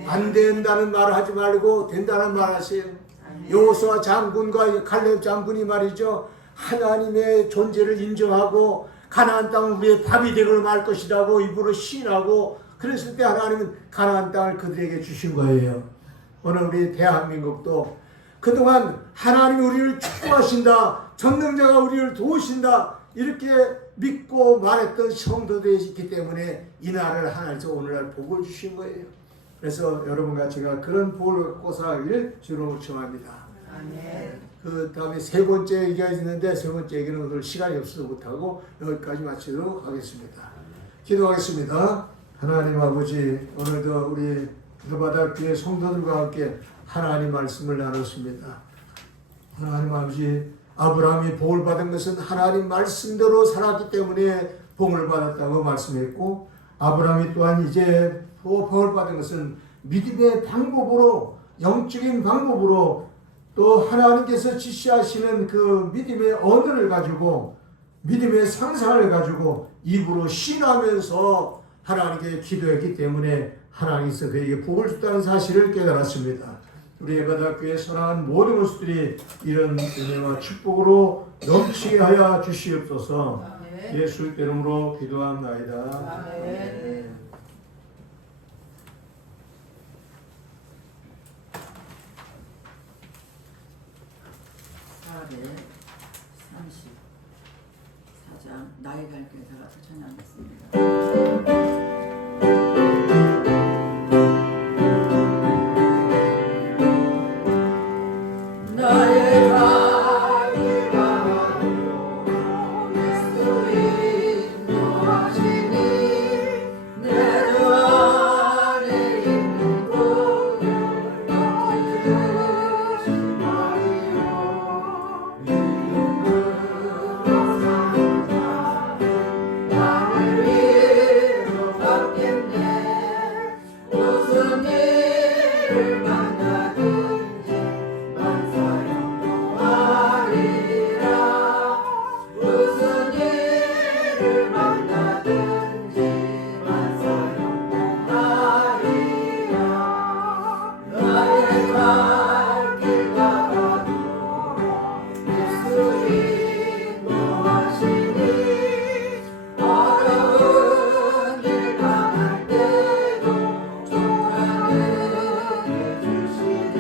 안 된다는 말을 하지 말고 된다는 말 하세요. 여호수아 장군과 갈렙 장군이 말이죠. 하나님의 존재를 인정하고 가나안 땅은 우리의 밥이 되고 말 것이라고 입으로 시인하고 그랬을 때 하나님은 가나안 땅을 그들에게 주신 거예요. 오늘 우리 대한민국도 그동안 하나님이 우리를 축복하신다. 전능자가 우리를 도우신다. 이렇게 믿고 말했던 성도들이 있기 때문에 이 나라를 하나님께서 오늘날 복을 주신 거예요. 그래서 여러분과 제가 그런 복을 갖고 살기를 주로 청합니다. 아멘. 그 다음에 세 번째 얘기가 있는데 세 번째 얘기는 오늘 시간이 없어서 못하고 여기까지 마치도록 하겠습니다. 기도하겠습니다. 하나님 아버지, 오늘도 우리 기도바다교회 성도들과 함께 하나님 말씀을 나눴습니다. 하나님 아버지, 아브라함이 복을 받은 것은 하나님 말씀대로 살았기 때문에 복을 받았다고 말씀했고, 아브라함이 또한 이제 복을 받은 것은 믿음의 방법으로, 영적인 방법으로 또 하나님께서 지시하시는 그 믿음의 언어를 가지고, 믿음의 상상을 가지고 입으로 신하면서 하나님께 기도했기 때문에 하나님께서 그에게 복을 줬다는 사실을 깨달았습니다. 우리 예배당교회 사랑하는 모든 모습들이 이런 은혜와 축복으로 넘치게 하여 주시옵소서. 예수 이름으로 기도합나이다. 아멘. 434장 나의 갈 길 다 같이 찬양하겠습니다. 나의 갈 예수 인도하시니 내 주 안에 있는 곳을 들으신 말이요 믿음으로 사는 자 나를 위로받겠네 무슨 일을 만나든지 만사형통하리라 무슨 일을 만나든지 만사형통하리라 나의 갈 길 가라도 예수 인도하시니 어려운 길 당할 때도 족하게 해주시네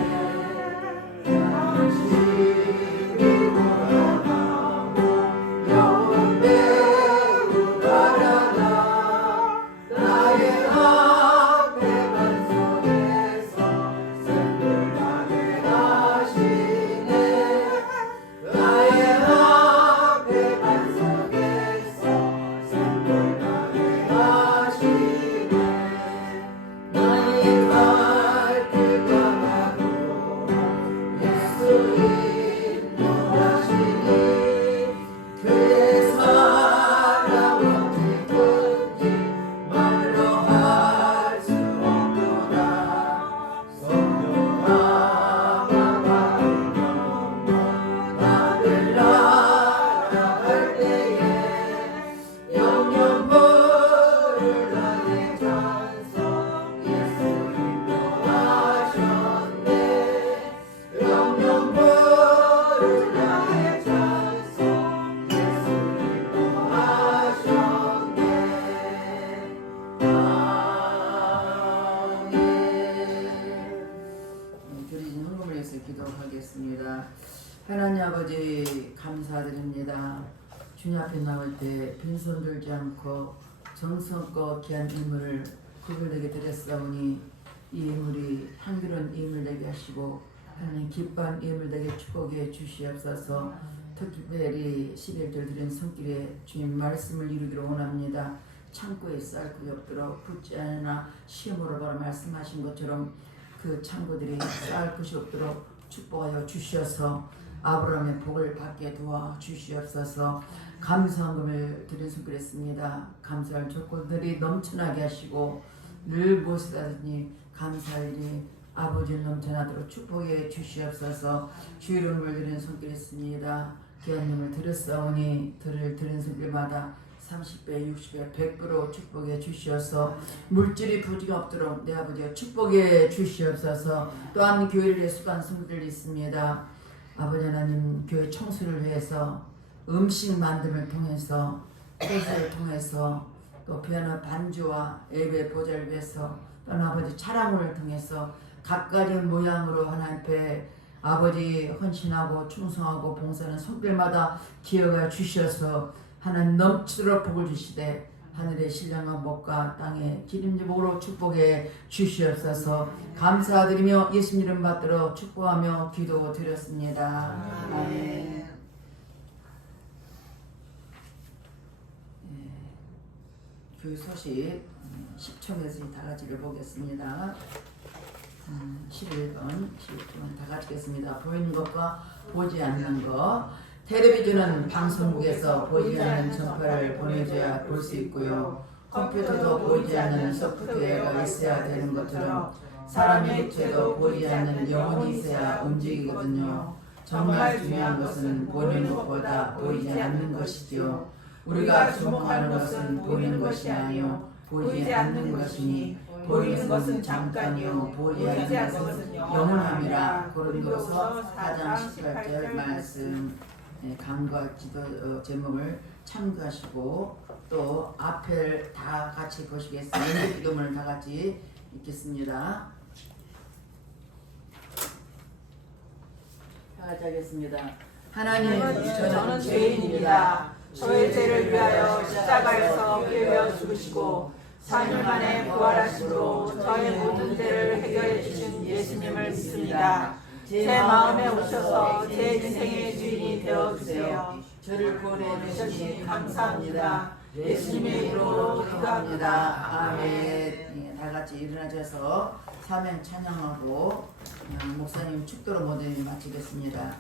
당신이 돌아가고 영원 배우가라나 나의 앞에 반석에서 샘물나게 하시네 나의 앞에 반석에서 샘물나게 하시네 나의 갈 길 가라도 예수 인도하시니 그의 사랑 어디든지 말로 할 수 없도다 성령아 바라는 나를 날아갈 때에 영영 부를 나의 찬송 예수 인도하셨네 영영 부를 나의 찬송 예수 인도하셨네 아멘. 드리진 헌금을 해서 기도하겠습니다. 하나님 아버지 감사드립니다. 주님 앞에 나올 때 빈손 들지 않고 정성껏 귀한 예물을 그분에게 드렸사오니 이 예물이 향기로운 예물 되게 하시고 하나님 기뻐한 예물 되게 축복해 주시옵소서. 특별히 11절 드린 손길에 주님 말씀을 이루기를 원합니다. 창고에 쌀 것이 없도록 붙지 않으나 시험으로 바로 말씀하신 것처럼 그 창고들이 쌀 것이 없도록 축복하여 주시어서 아브라함의 복을 받게 도와 주시옵소서. 감사함을 드린 손길했습니다. 감사할 조건들이 넘쳐나게 하시고 늘 무엇이든지 감사할 일이 아버지를 넘쳐나도록 축복해 주시옵소서. 주 이름을 드린 손길했습니다. 기한님을 들었사오니 들은 손길마다 30배, 60배, 100% 축복해 주시어서 물질이 부지가 없도록 내 아버지가 축복해 주시옵소서. 또한 교회를 위해 수고한 손길이 있습니다. 아버지 하나님 교회 청소를 위해서 음식 만듦을 통해서 소스를 통해서 또 피아노 반주와 예배 보좌를 위해서 또는 아버지 차량을 통해서 각가지 모양으로 하나님 앞에 아버지 헌신하고 충성하고 봉사하는 손길마다 기억해 주셔서 하나님 넘치도록 복을 주시되 하늘의 신령한 복과 땅의 기름지복으로 축복해 주시옵소서. 감사드리며 예수님 이름 받들어 축복하며 기도드렸습니다. 아멘. 교회 소식 10초에서 다 같이 읽어보겠습니다. 11번, 12번 다 같이 읽겠습니다. 보이는 것과 보지 않는 것. 텔레비전은 방송국에서 보이지 않는 전파를 보내줘야 볼 수 있고요. 컴퓨터도 보이지 않는 소프트웨어가 있어야 되는 것처럼 사람의 육체도 보이지 않는 영혼이 있어야 움직이거든요. 정말 중요한 것은 보이는 것보다 보이지 않는 것이지요. 우리가 주목하는 것은 보이는 것이 아니요 보이지 않는 것이니 보이는 것은 잠깐이요 보이지 않는 것은 영원함이라. 고린도서 4장 18절 말씀. 강과 기도 제목을 참고하시고 또 앞을 다 같이 보시겠습니다. 기도문을 다 같이 읽겠습니다. 다 같이 하겠습니다. 하나님, 저는 죄인입니다. 저의 죄를 위하여 십자가에서 피 흘려 죽으시고 3일 만에 부활하심으로 저의 모든 죄를 해결해 주신 예수님을 믿습니다. 제 마음에 오셔서 제 인생의 주인이 되어주세요. 저를 구원해 주시니 감사합니다. 예수님의 이름으로 기도합니다. 아멘. 다 같이 일어나셔서 사명 찬양하고 목사님 축도로 모두 마치겠습니다.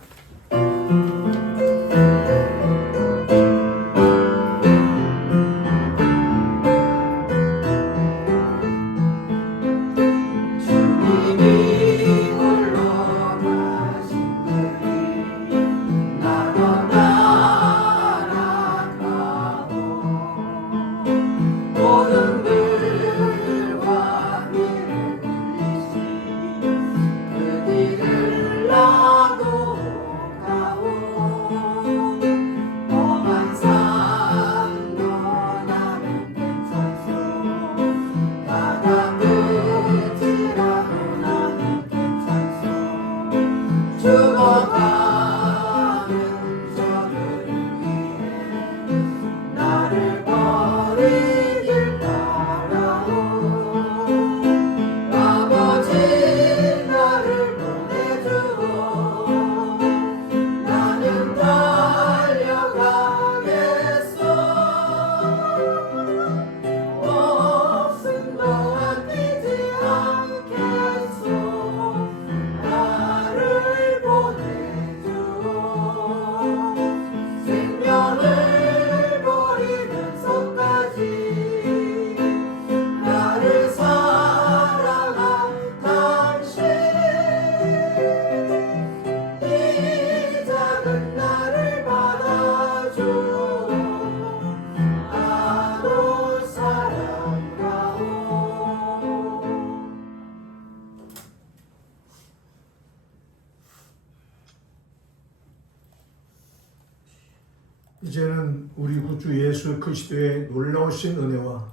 이제는 우리 구주 예수 그리스도의 놀라우신 은혜와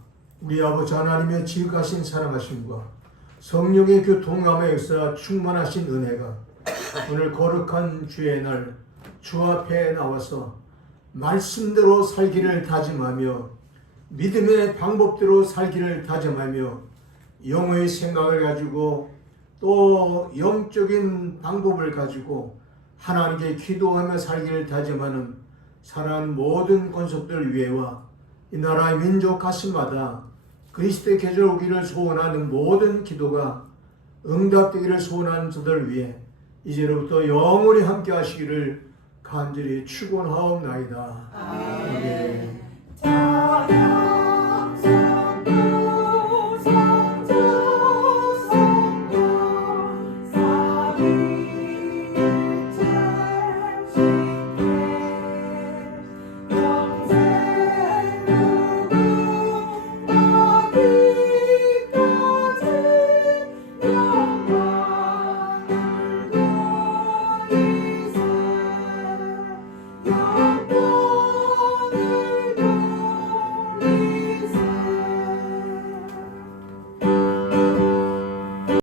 우리 아버지 하나님의 지극하신 사랑하심과 성령의 교통함의 역사 충만하신 은혜가 오늘 거룩한 주의 날 주 앞에 나와서 말씀대로 살기를 다짐하며 믿음의 방법대로 살기를 다짐하며 영의 생각을 가지고 또 영적인 방법을 가지고 하나님께 기도하며 살기를 다짐하는 사랑하는 모든 권속들 위에와 이 나라의 민족 가슴마다 그리스도의 계절 오기를 소원하는 모든 기도가 응답되기를 소원하는 저들 위해 이제로부터 영원히 함께 하시기를 간절히 축원하옵나이다. 아멘.